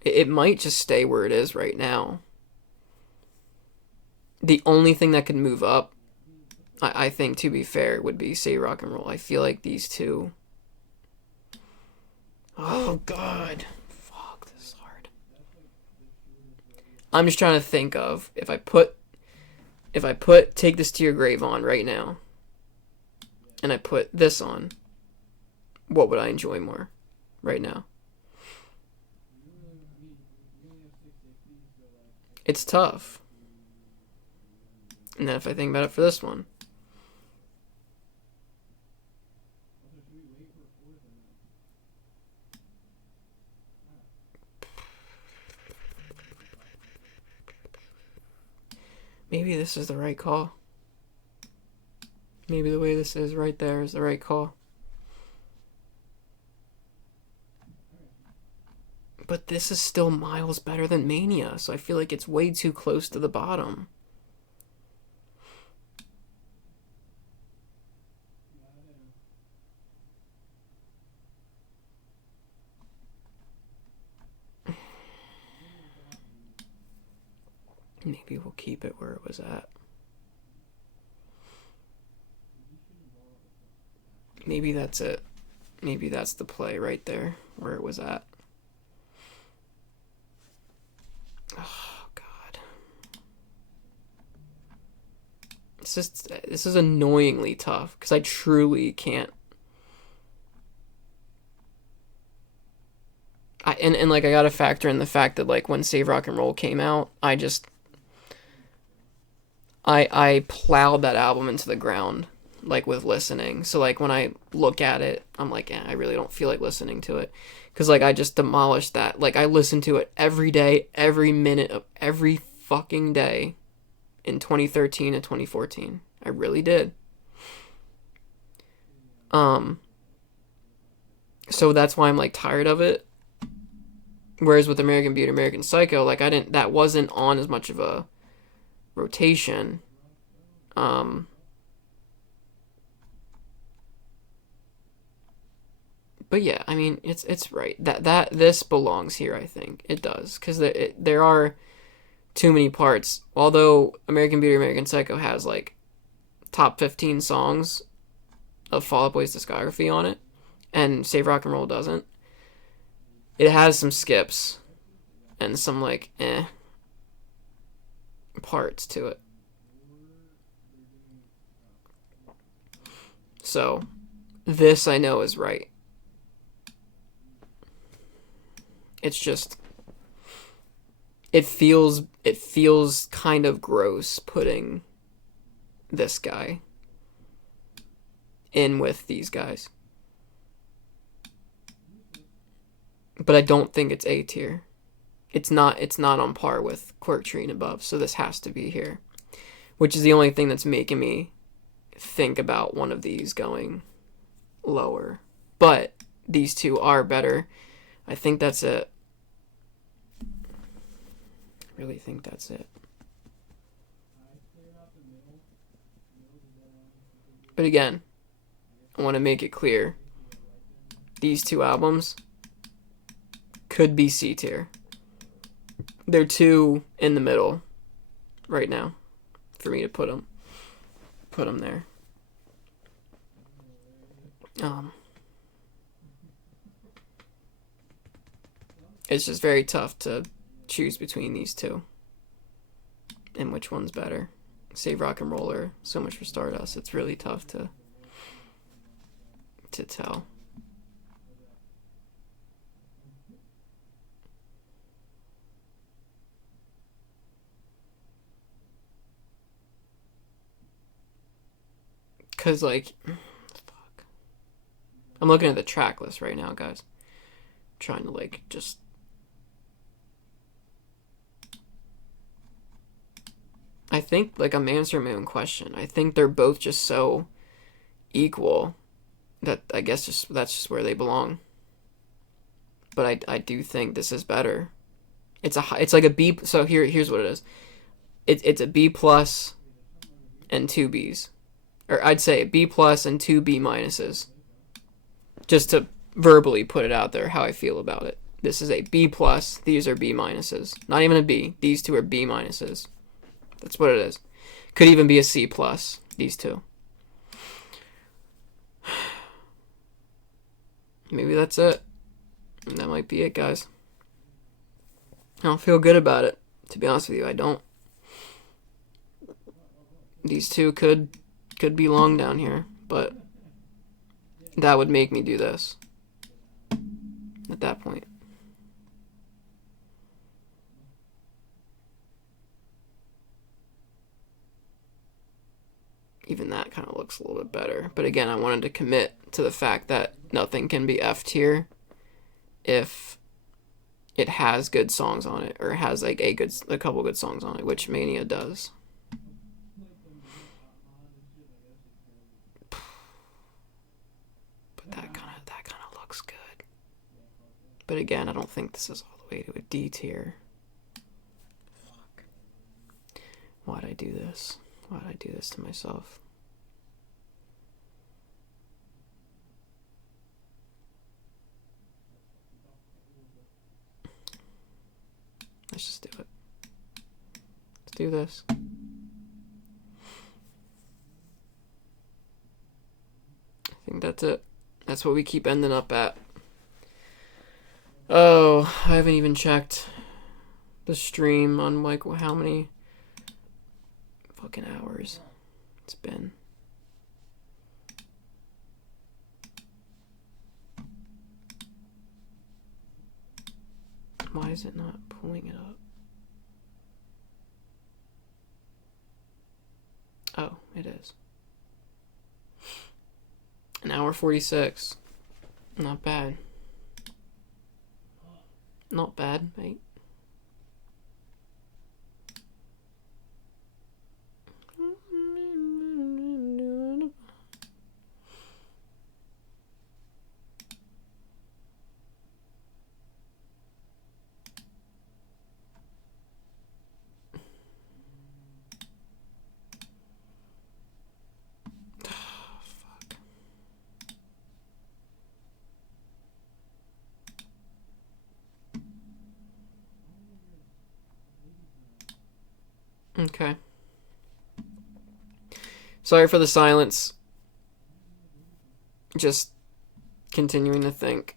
It might just stay where it is right now. The only thing that could move up, I think, to be fair, would be Say Rock and Roll. I feel like these two... Oh, God. Fuck, this is hard. I'm just trying to think of, if I put Take This to Your Grave on right now, and I put this on, what would I enjoy more right now? It's tough. And then if I think about it for this one, maybe this is the right call. Maybe the way this is right there is the right call. But this is still miles better than Mania, so I feel like it's way too close to the bottom. Maybe we'll keep it where it was at. Maybe that's it. Maybe that's the play right there, where it was at. Oh, God. This is annoyingly tough, because I truly can't. And like, I gotta factor in the fact that, like, when Save Rock and Roll came out, I plowed that album into the ground, like, with listening. So, like, when I look at it, I'm like, I really don't feel like listening to it. Because, like, I just demolished that. Like, I listened to it every day, every minute of every fucking day in 2013 and 2014. I really did. So that's why I'm, like, tired of it. Whereas with American Beauty, American Psycho, like, that wasn't on as much of a rotation. But yeah, I mean, it's right. This belongs here, I think. It does. Because there are too many parts. Although American Beauty, American Psycho has, like, top 15 songs of Fall Out Boy's discography on it, and Save Rock and Roll doesn't. It has some skips and some, like, parts to it. So This I know is right. It's just it feels kind of gross putting this guy in with these guys. But I don't think it's A tier. It's not on par with Quirk Tree and above, so this has to be here. Which is the only thing that's making me think about one of these going lower. But these two are better. I think that's it. I really think that's it. But again, I want to make it clear. These two albums could be C tier. They're two in the middle right now for me to put them there. It's just very tough to choose between these two and which one's better. Save Rock and Roller, So Much for Stardust. It's really tough to tell. Cause like, fuck. I'm looking at the track list right now, guys. Trying to like just. I think like I'm answering my own question. I think they're both just so equal that I guess that's just where they belong. But I do think this is better. It's like a B. So here's what it is. It's a B plus and two Bs. Or I'd say B plus and two B minuses. Just to verbally put it out there how I feel about it. This is a B plus. These are B minuses. Not even a B. These two are B minuses. That's what it is. Could even be a C plus. These two. Maybe that's it. And that might be it, guys. I don't feel good about it. To be honest with you, I don't. These two could belong down here, but that would make me do this at that point. Even that kind of looks a little bit better. But again, I wanted to commit to the fact that nothing can be F tier if it has good songs on it, or has like a couple good songs on it, which Mania does. But that kind of looks good. But again, I don't think this is all the way to a D tier. Fuck. Why'd I do this? Why'd I do this to myself? Let's just do it. Let's do this. I think that's it. That's what we keep ending up at. Oh, I haven't even checked the stream on like how many fucking hours it's been. Why is it not pulling it up? Oh, it is. An hour 46. Not bad. Not bad, mate. Okay. Sorry for the silence. Just continuing to think.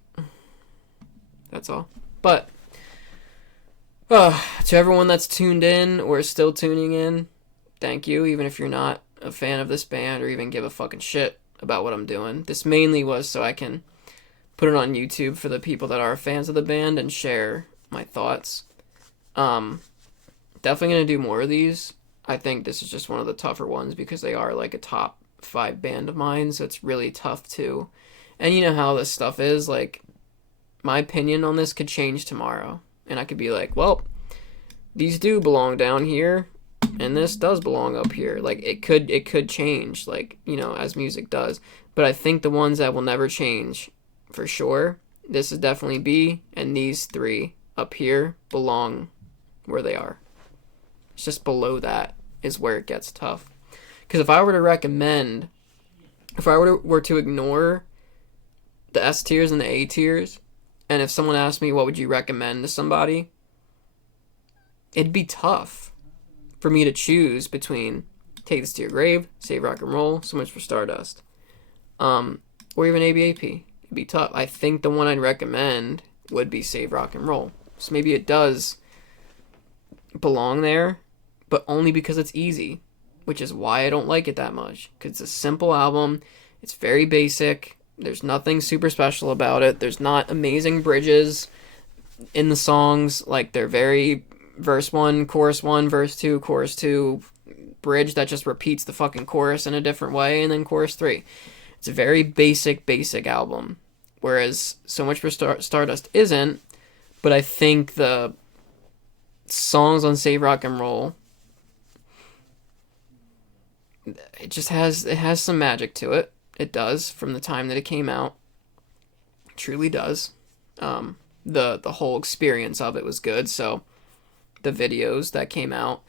That's all. But to everyone that's tuned in or still tuning in, thank you, even if you're not a fan of this band or even give a fucking shit about what I'm doing. This mainly was so I can put it on YouTube for the people that are fans of the band and share my thoughts. Um, Definitely gonna do more of these. I think this is just one of the tougher ones because they are like a top 5 band of mine, so it's really tough to. And you know how this stuff is, like, my opinion on this could change tomorrow. And I could be like, well, these do belong down here, and this does belong up here. Like, it could change, like, as music does. But I think the ones that will never change, for sure, this is definitely B, and these 3 up here belong where they are. It's just below that is where it gets tough. Because if I were to recommend, if I were to ignore the S tiers and the A tiers, and if someone asked me what would you recommend to somebody, it'd be tough for me to choose between Take This to Your Grave, Save Rock and Roll, So Much for Stardust, or even ABAP. It'd be tough. I think the one I'd recommend would be Save Rock and Roll. So maybe it does belong there, but only because it's easy, which is why I don't like it that much. Because it's a simple album. It's very basic. There's nothing super special about it. There's not amazing bridges in the songs. Like, they're very verse 1, verse 2, chorus 2, bridge that just repeats the fucking chorus in a different way, and then chorus 3. It's a very basic album. Whereas So Much for Stardust isn't, but I think the songs on Save Rock and Roll, it has some magic to it. It does, from the time that it came out. It truly does. The whole experience of it was good. So the videos that came out,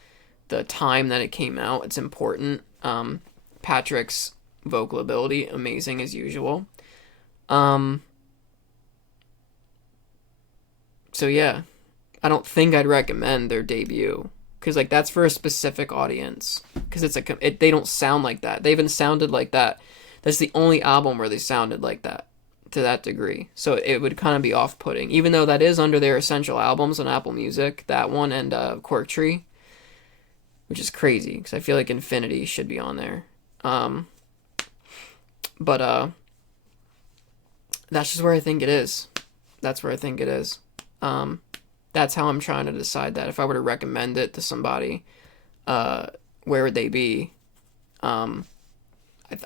the time that it came out, it's important. Patrick's vocal ability, amazing as usual. So yeah, I don't think I'd recommend their debut, because like that's for a specific audience, because they don't sound like that. They haven't sounded like that. That's the only album where they sounded like that to that degree. So it would kind of be off-putting, even though that is under their essential albums on Apple Music, that one and Cork Tree, which is crazy because I feel like Infinity should be on there. But that's just where I think it is. That's where I think it is. That's how I'm trying to decide that. If I were to recommend it to somebody, where would they be?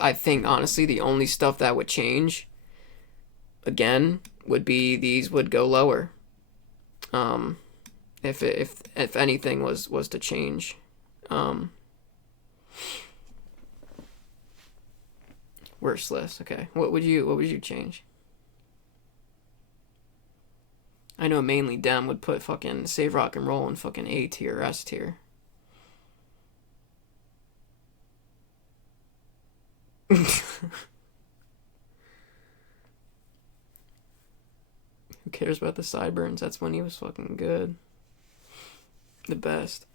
I think, honestly, the only stuff that would change, again, would be these would go lower. If anything was to change. Worst list. Okay. What would you change? I know mainly Dem would put fucking Save Rock and Roll in fucking A tier or S tier. Who cares about the sideburns? That's when he was fucking good. The best.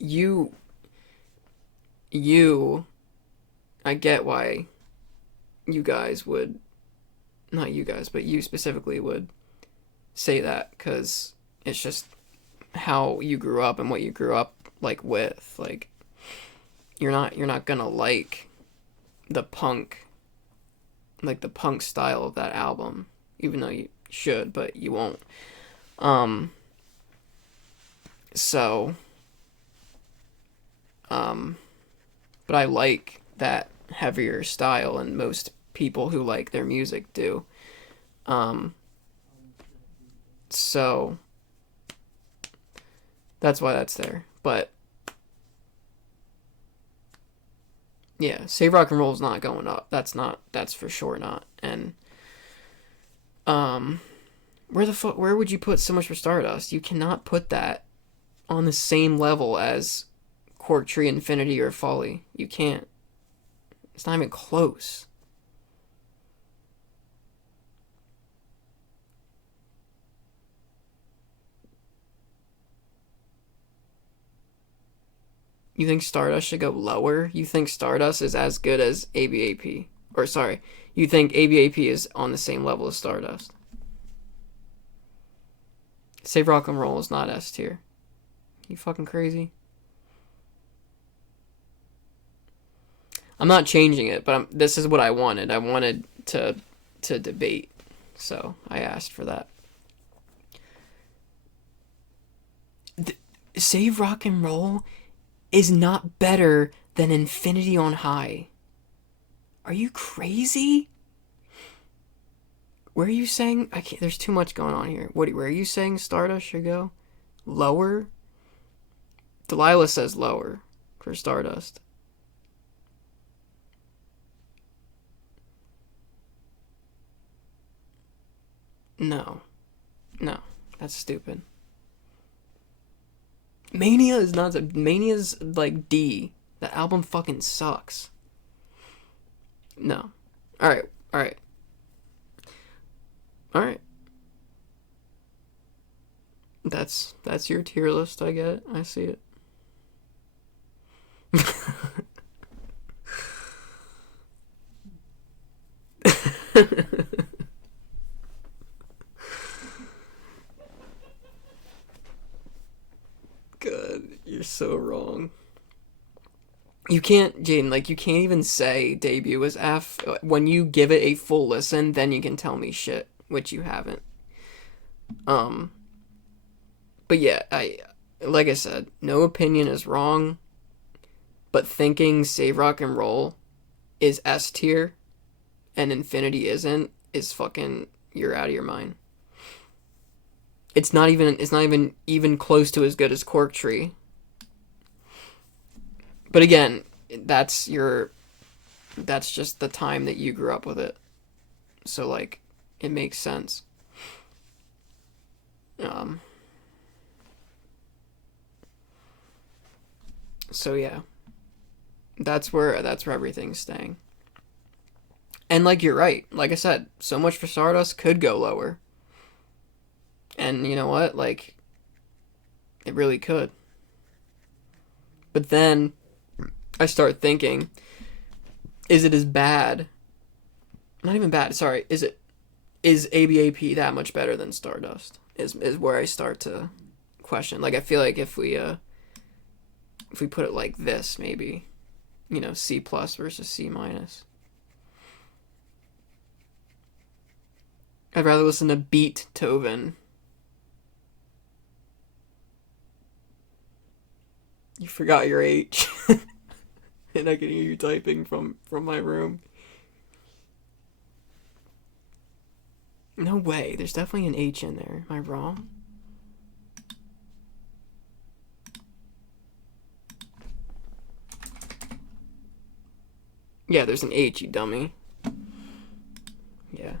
You, I get why you guys would, not you guys, but you specifically would say that, because it's just how you grew up and what you grew up like with. Like, you're not gonna like the punk, like the punk style of that album, even though you should, but you won't. So, but I like that heavier style, and most people who like their music do. So that's why that's there. But yeah, Save Rock and Roll is not going up. That's for sure not. And where would you put So Much for Stardust? You cannot put that on the same level as Cork Tree, Infinity, or Folly. You can't. It's not even close. You think Stardust should go lower? You think Stardust is as good as ABAP? Or sorry, you think ABAP is on the same level as Stardust? Save Rock and Roll is not S tier. You fucking crazy? I'm not changing it, but this is what I wanted. I wanted to debate, so I asked for that. Save Rock and Roll is not better than Infinity on High. Are you crazy? Where are you saying? I can't. There's too much going on here. Where are you saying Stardust should go? Lower? Delilah says lower for Stardust. No. No. That's stupid. Mania is not. Mania's like D. The album fucking sucks. No. Alright. Alright. Alright. That's your tier list, I get it. I see it. God, you're so wrong. You can't, Jaden, like, you can't even say debut is F. When you give it a full listen, then you can tell me shit, which you haven't. Um, but yeah, like I said, no opinion is wrong, but thinking Save Rock and Roll is S tier and Infinity isn't is fucking, you're out of your mind. It's not even close to as good as Cork Tree. But again, that's just the time that you grew up with it. So like it makes sense. So yeah. That's where everything's staying. And like you're right. Like I said, So Much for Stardust could go lower. And you know what? Like it really could. But then I start thinking, is it as bad? Not even bad. Sorry. Is ABAP that much better than Stardust? Is where I start to question. Like I feel like if we put it like this, maybe, C plus versus C minus. I'd rather listen to Beethoven. You forgot your H. And I can hear you typing from my room. No way. There's definitely an H in there. Am I wrong? Yeah, there's an H, you dummy. Yeah.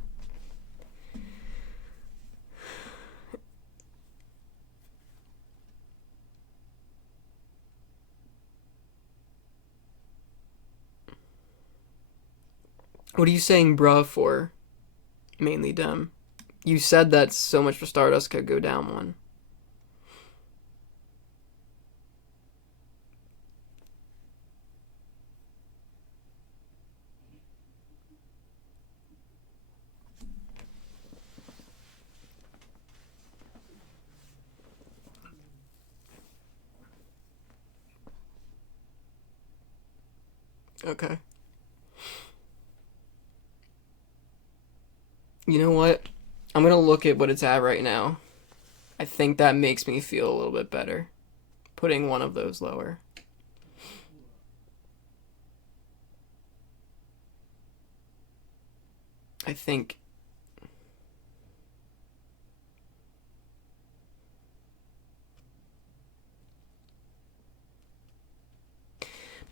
What are you saying bruh for? Mainly Dem. You said that So Much for Stardust could go down one. Okay. You know what? I'm gonna look at what it's at right now. I think that makes me feel a little bit better. Putting one of those lower. I think.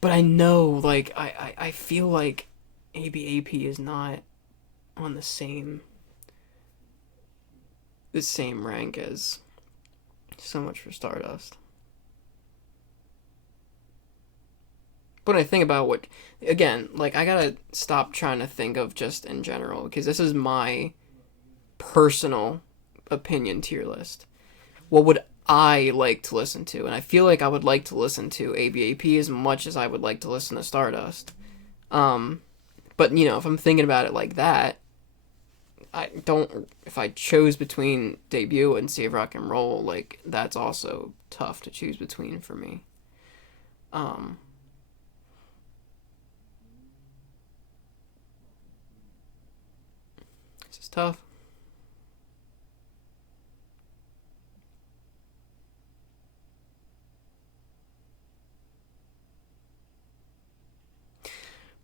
But I know, like, I feel like ABAP is not on the same rank as So Much for Stardust. But when I think about what, again, like I gotta stop trying to think of just in general because this is my personal opinion tier list. What would I like to listen to? And I feel like I would like to listen to ABAP as much as I would like to listen to Stardust. But if I'm thinking about it like that, if I chose between debut and Save Rock and Roll, like that's also tough to choose between for me. tough.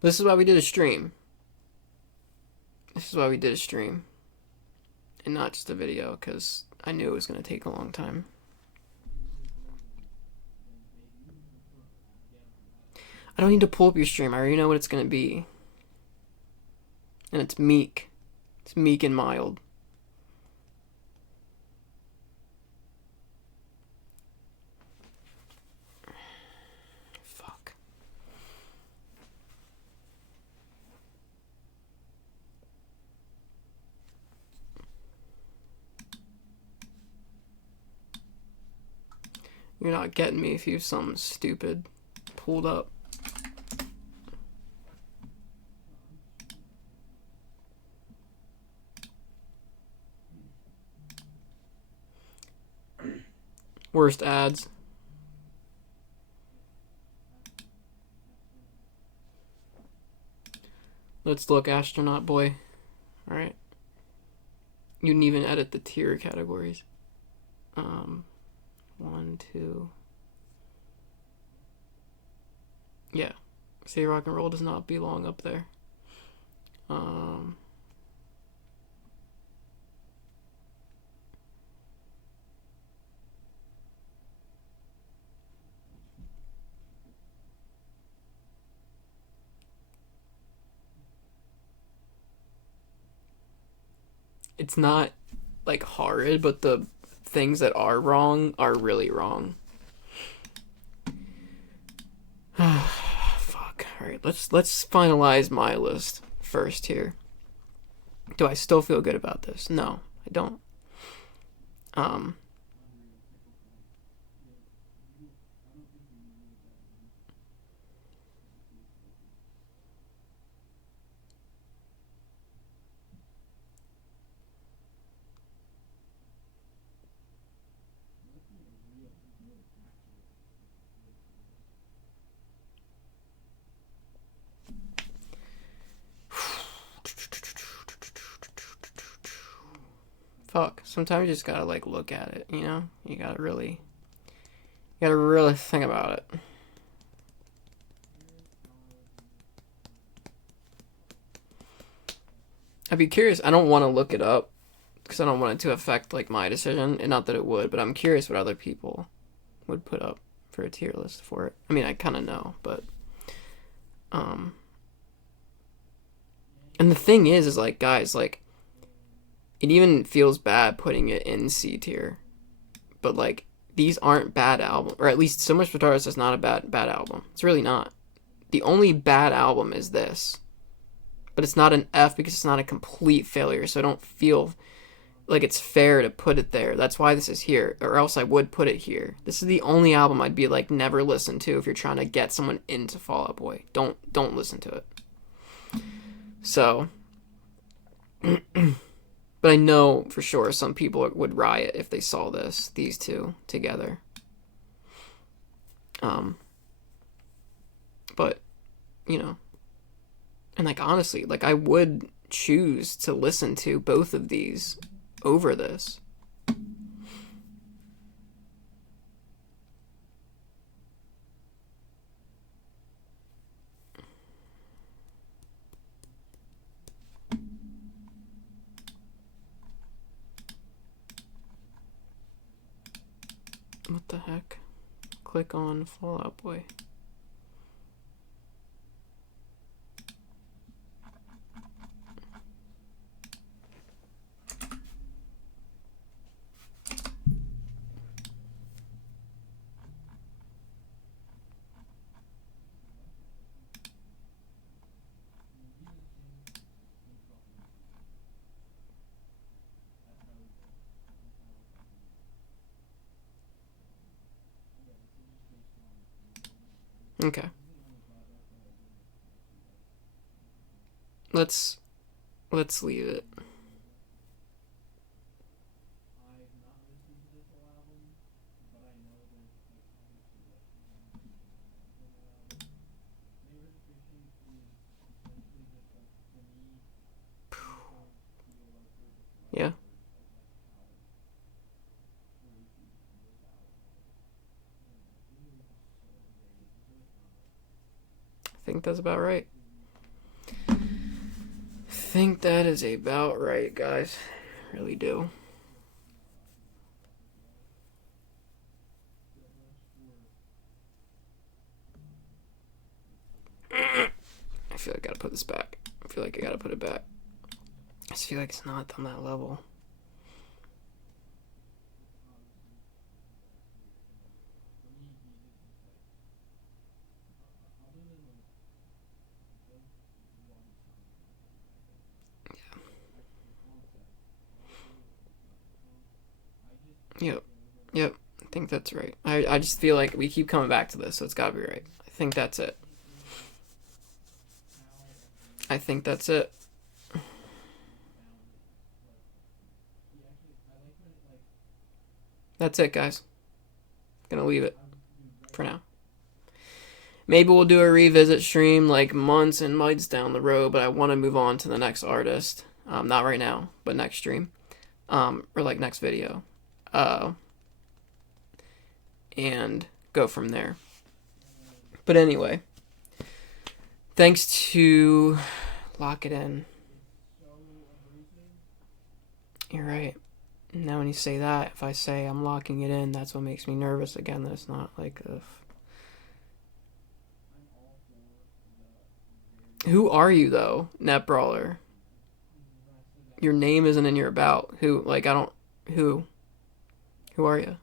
This is why we did a stream. This is why we did a stream. And not just a video, because I knew it was going to take a long time. I don't need to pull up your stream. I already know what it's going to be. And it's meek. It's meek and mild. Fuck. You're not getting me if you have something stupid pulled up. Worst ads. Let's look, astronaut boy. Alright. You didn't even edit the tier categories. 1, 2. Yeah. Say rock and roll does not belong up there. It's not like horrid, but the things that are wrong are really wrong. Fuck. Alright, let's finalize my list first here. Do I still feel good about this? No, I don't. Fuck. Sometimes you just gotta like look at it, you know? You gotta really think about it. I'd be curious. I don't want to look it up because I don't want it to affect like my decision, and not that it would, but I'm curious what other people would put up for a tier list for it. I mean, I kind of know, but and the thing is like, guys, like, it even feels bad putting it in C tier, but like, these aren't bad albums, or at least So Much for Stardust is not a bad album. It's really not. The only bad album is this, but it's not an F because it's not a complete failure, so I don't feel like it's fair to put it there. That's why this is here, or else I would put it here. This is the only album I'd be like, never listen to if you're trying to get someone into Fall Out Boy. Don't listen to it. So, but I know for sure some people would riot if they saw these two together. But, you know, and like, honestly, like, I would choose to listen to both of these over this. What the heck? Click on Fall Out Boy. Okay. Let's leave it. Yeah. I think that's about right. I think that is about right, guys. I really do. I feel like I gotta put this back. I feel like I gotta put it back. I just feel like it's not on that level. Yep. Yep. I think that's right. I just feel like we keep coming back to this, so it's gotta be right. I think that's it. I think that's it. That's it, guys. Gonna leave it for now. Maybe we'll do a revisit stream like months and months down the road, but I want to move on to the next artist. Not right now, but next stream. Or like next video. And go from there. But anyway, thanks to Lock It In. You're right. Now when you say that, if I say I'm locking it in, that's what makes me nervous again. That it's not like Who are you though, Net Brawler? Your name isn't in your about. Who? Like I don't. Who? Who are you?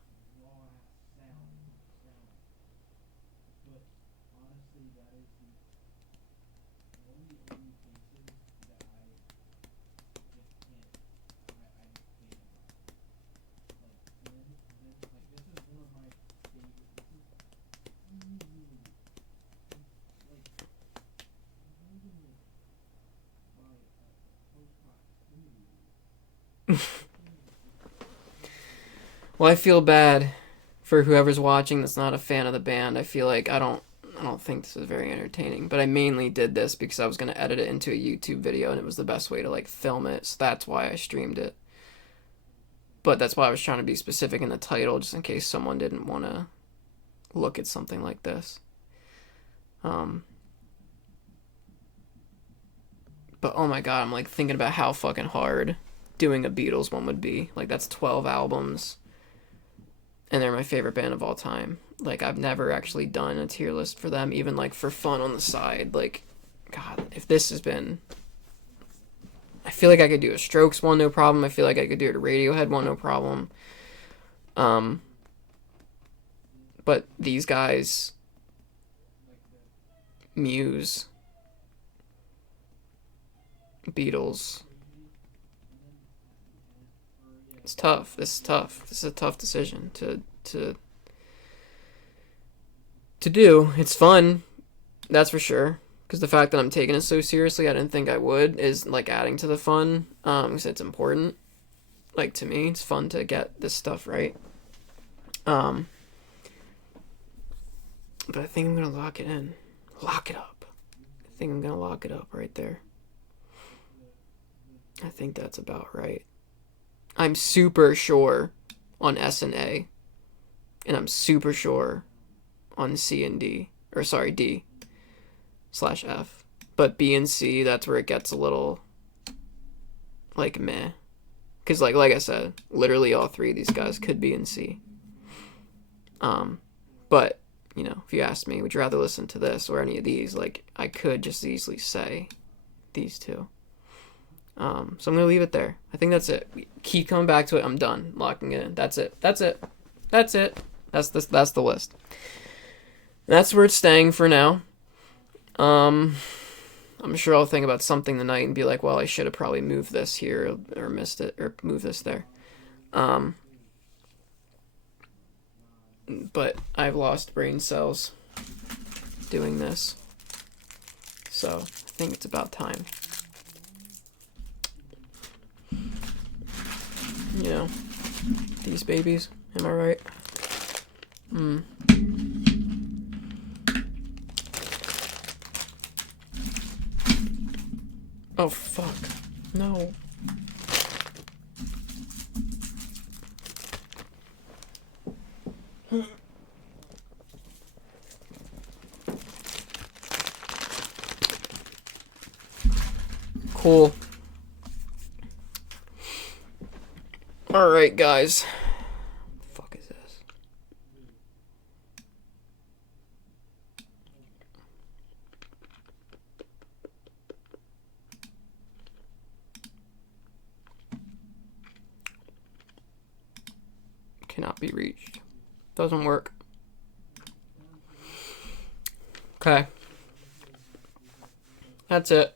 Well, I feel bad for whoever's watching that's not a fan of the band. I feel like I don't think this is very entertaining, but I mainly did this because I was going to edit it into a YouTube video and it was the best way to like film it. So that's why I streamed it. But that's why I was trying to be specific in the title just in case someone didn't want to look at something like this. But oh my god, I'm like thinking about how fucking hard doing a Beatles one would be. Like that's 12 albums. And they're my favorite band of all time. Like I've never actually done a tier list for them, even like for fun on the side. Like, God, if this has been, I feel like I could do a Strokes one no problem. I feel like I could do a Radiohead one no problem. But these guys, Muse, Beatles. It's tough. This is tough. This is a tough decision to do. It's fun, that's for sure. Because the fact that I'm taking it so seriously, I didn't think I would, is like adding to the fun. Because it's important. Like to me, it's fun to get this stuff right. But I think I'm gonna lock it in. Lock it up. I think I'm gonna lock it up right there. I think that's about right. I'm super sure on S and A, and I'm super sure on C and D, or sorry, D/F. But B and C, that's where it gets a little like meh, because like I said, literally all three of these guys could be in C. But you know, if you ask me, would you rather listen to this or any of these? Like I could just easily say these two. So I'm gonna leave it there. I think that's it. We keep coming back to it. I'm done locking it in. That's it. That's it. That's it. That's the list. That's where it's staying for now. I'm sure I'll think about something tonight and be like, well, I should have probably moved this here or missed it or moved this there. But I've lost brain cells doing this. So I think it's about time. You know, these babies, am I right? Oh, fuck. No. Cool. Alright, guys. What the fuck is this? Cannot be reached. Doesn't work. Okay. That's it.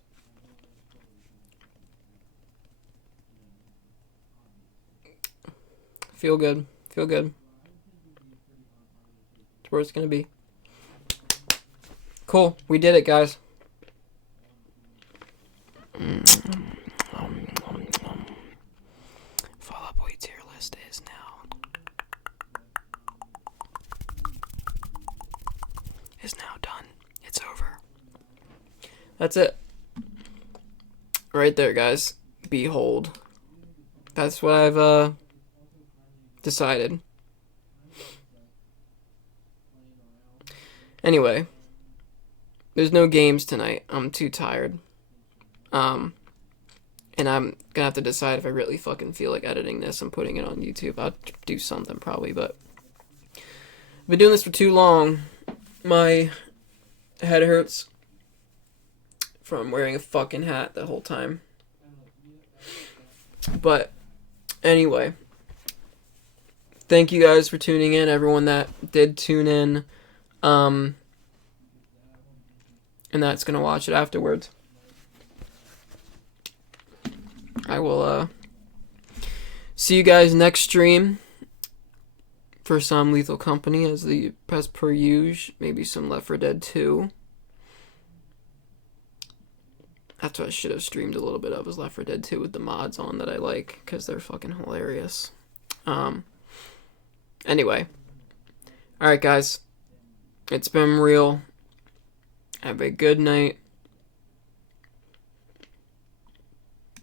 Feel good. Feel good. That's where it's gonna be. Cool. We did it, guys. Fall Out Boy tier list is now done. It's over. That's it. Right there, guys. Behold. That's what I've decided. Anyway, there's no games tonight. I'm too tired. And I'm gonna have to decide if I really fucking feel like editing this and putting it on YouTube. I'll do something probably, but I've been doing this for too long. My head hurts from wearing a fucking hat the whole time. But anyway, thank you guys for tuning in, everyone that did tune in, and that's gonna watch it afterwards. I will see you guys next stream for some Lethal Company as per usual. Maybe some Left 4 Dead 2. That's what I should have streamed a little bit of, was Left 4 Dead 2 with the mods on that I like, because they're fucking hilarious. Anyway. Alright, guys. It's been real. Have a good night.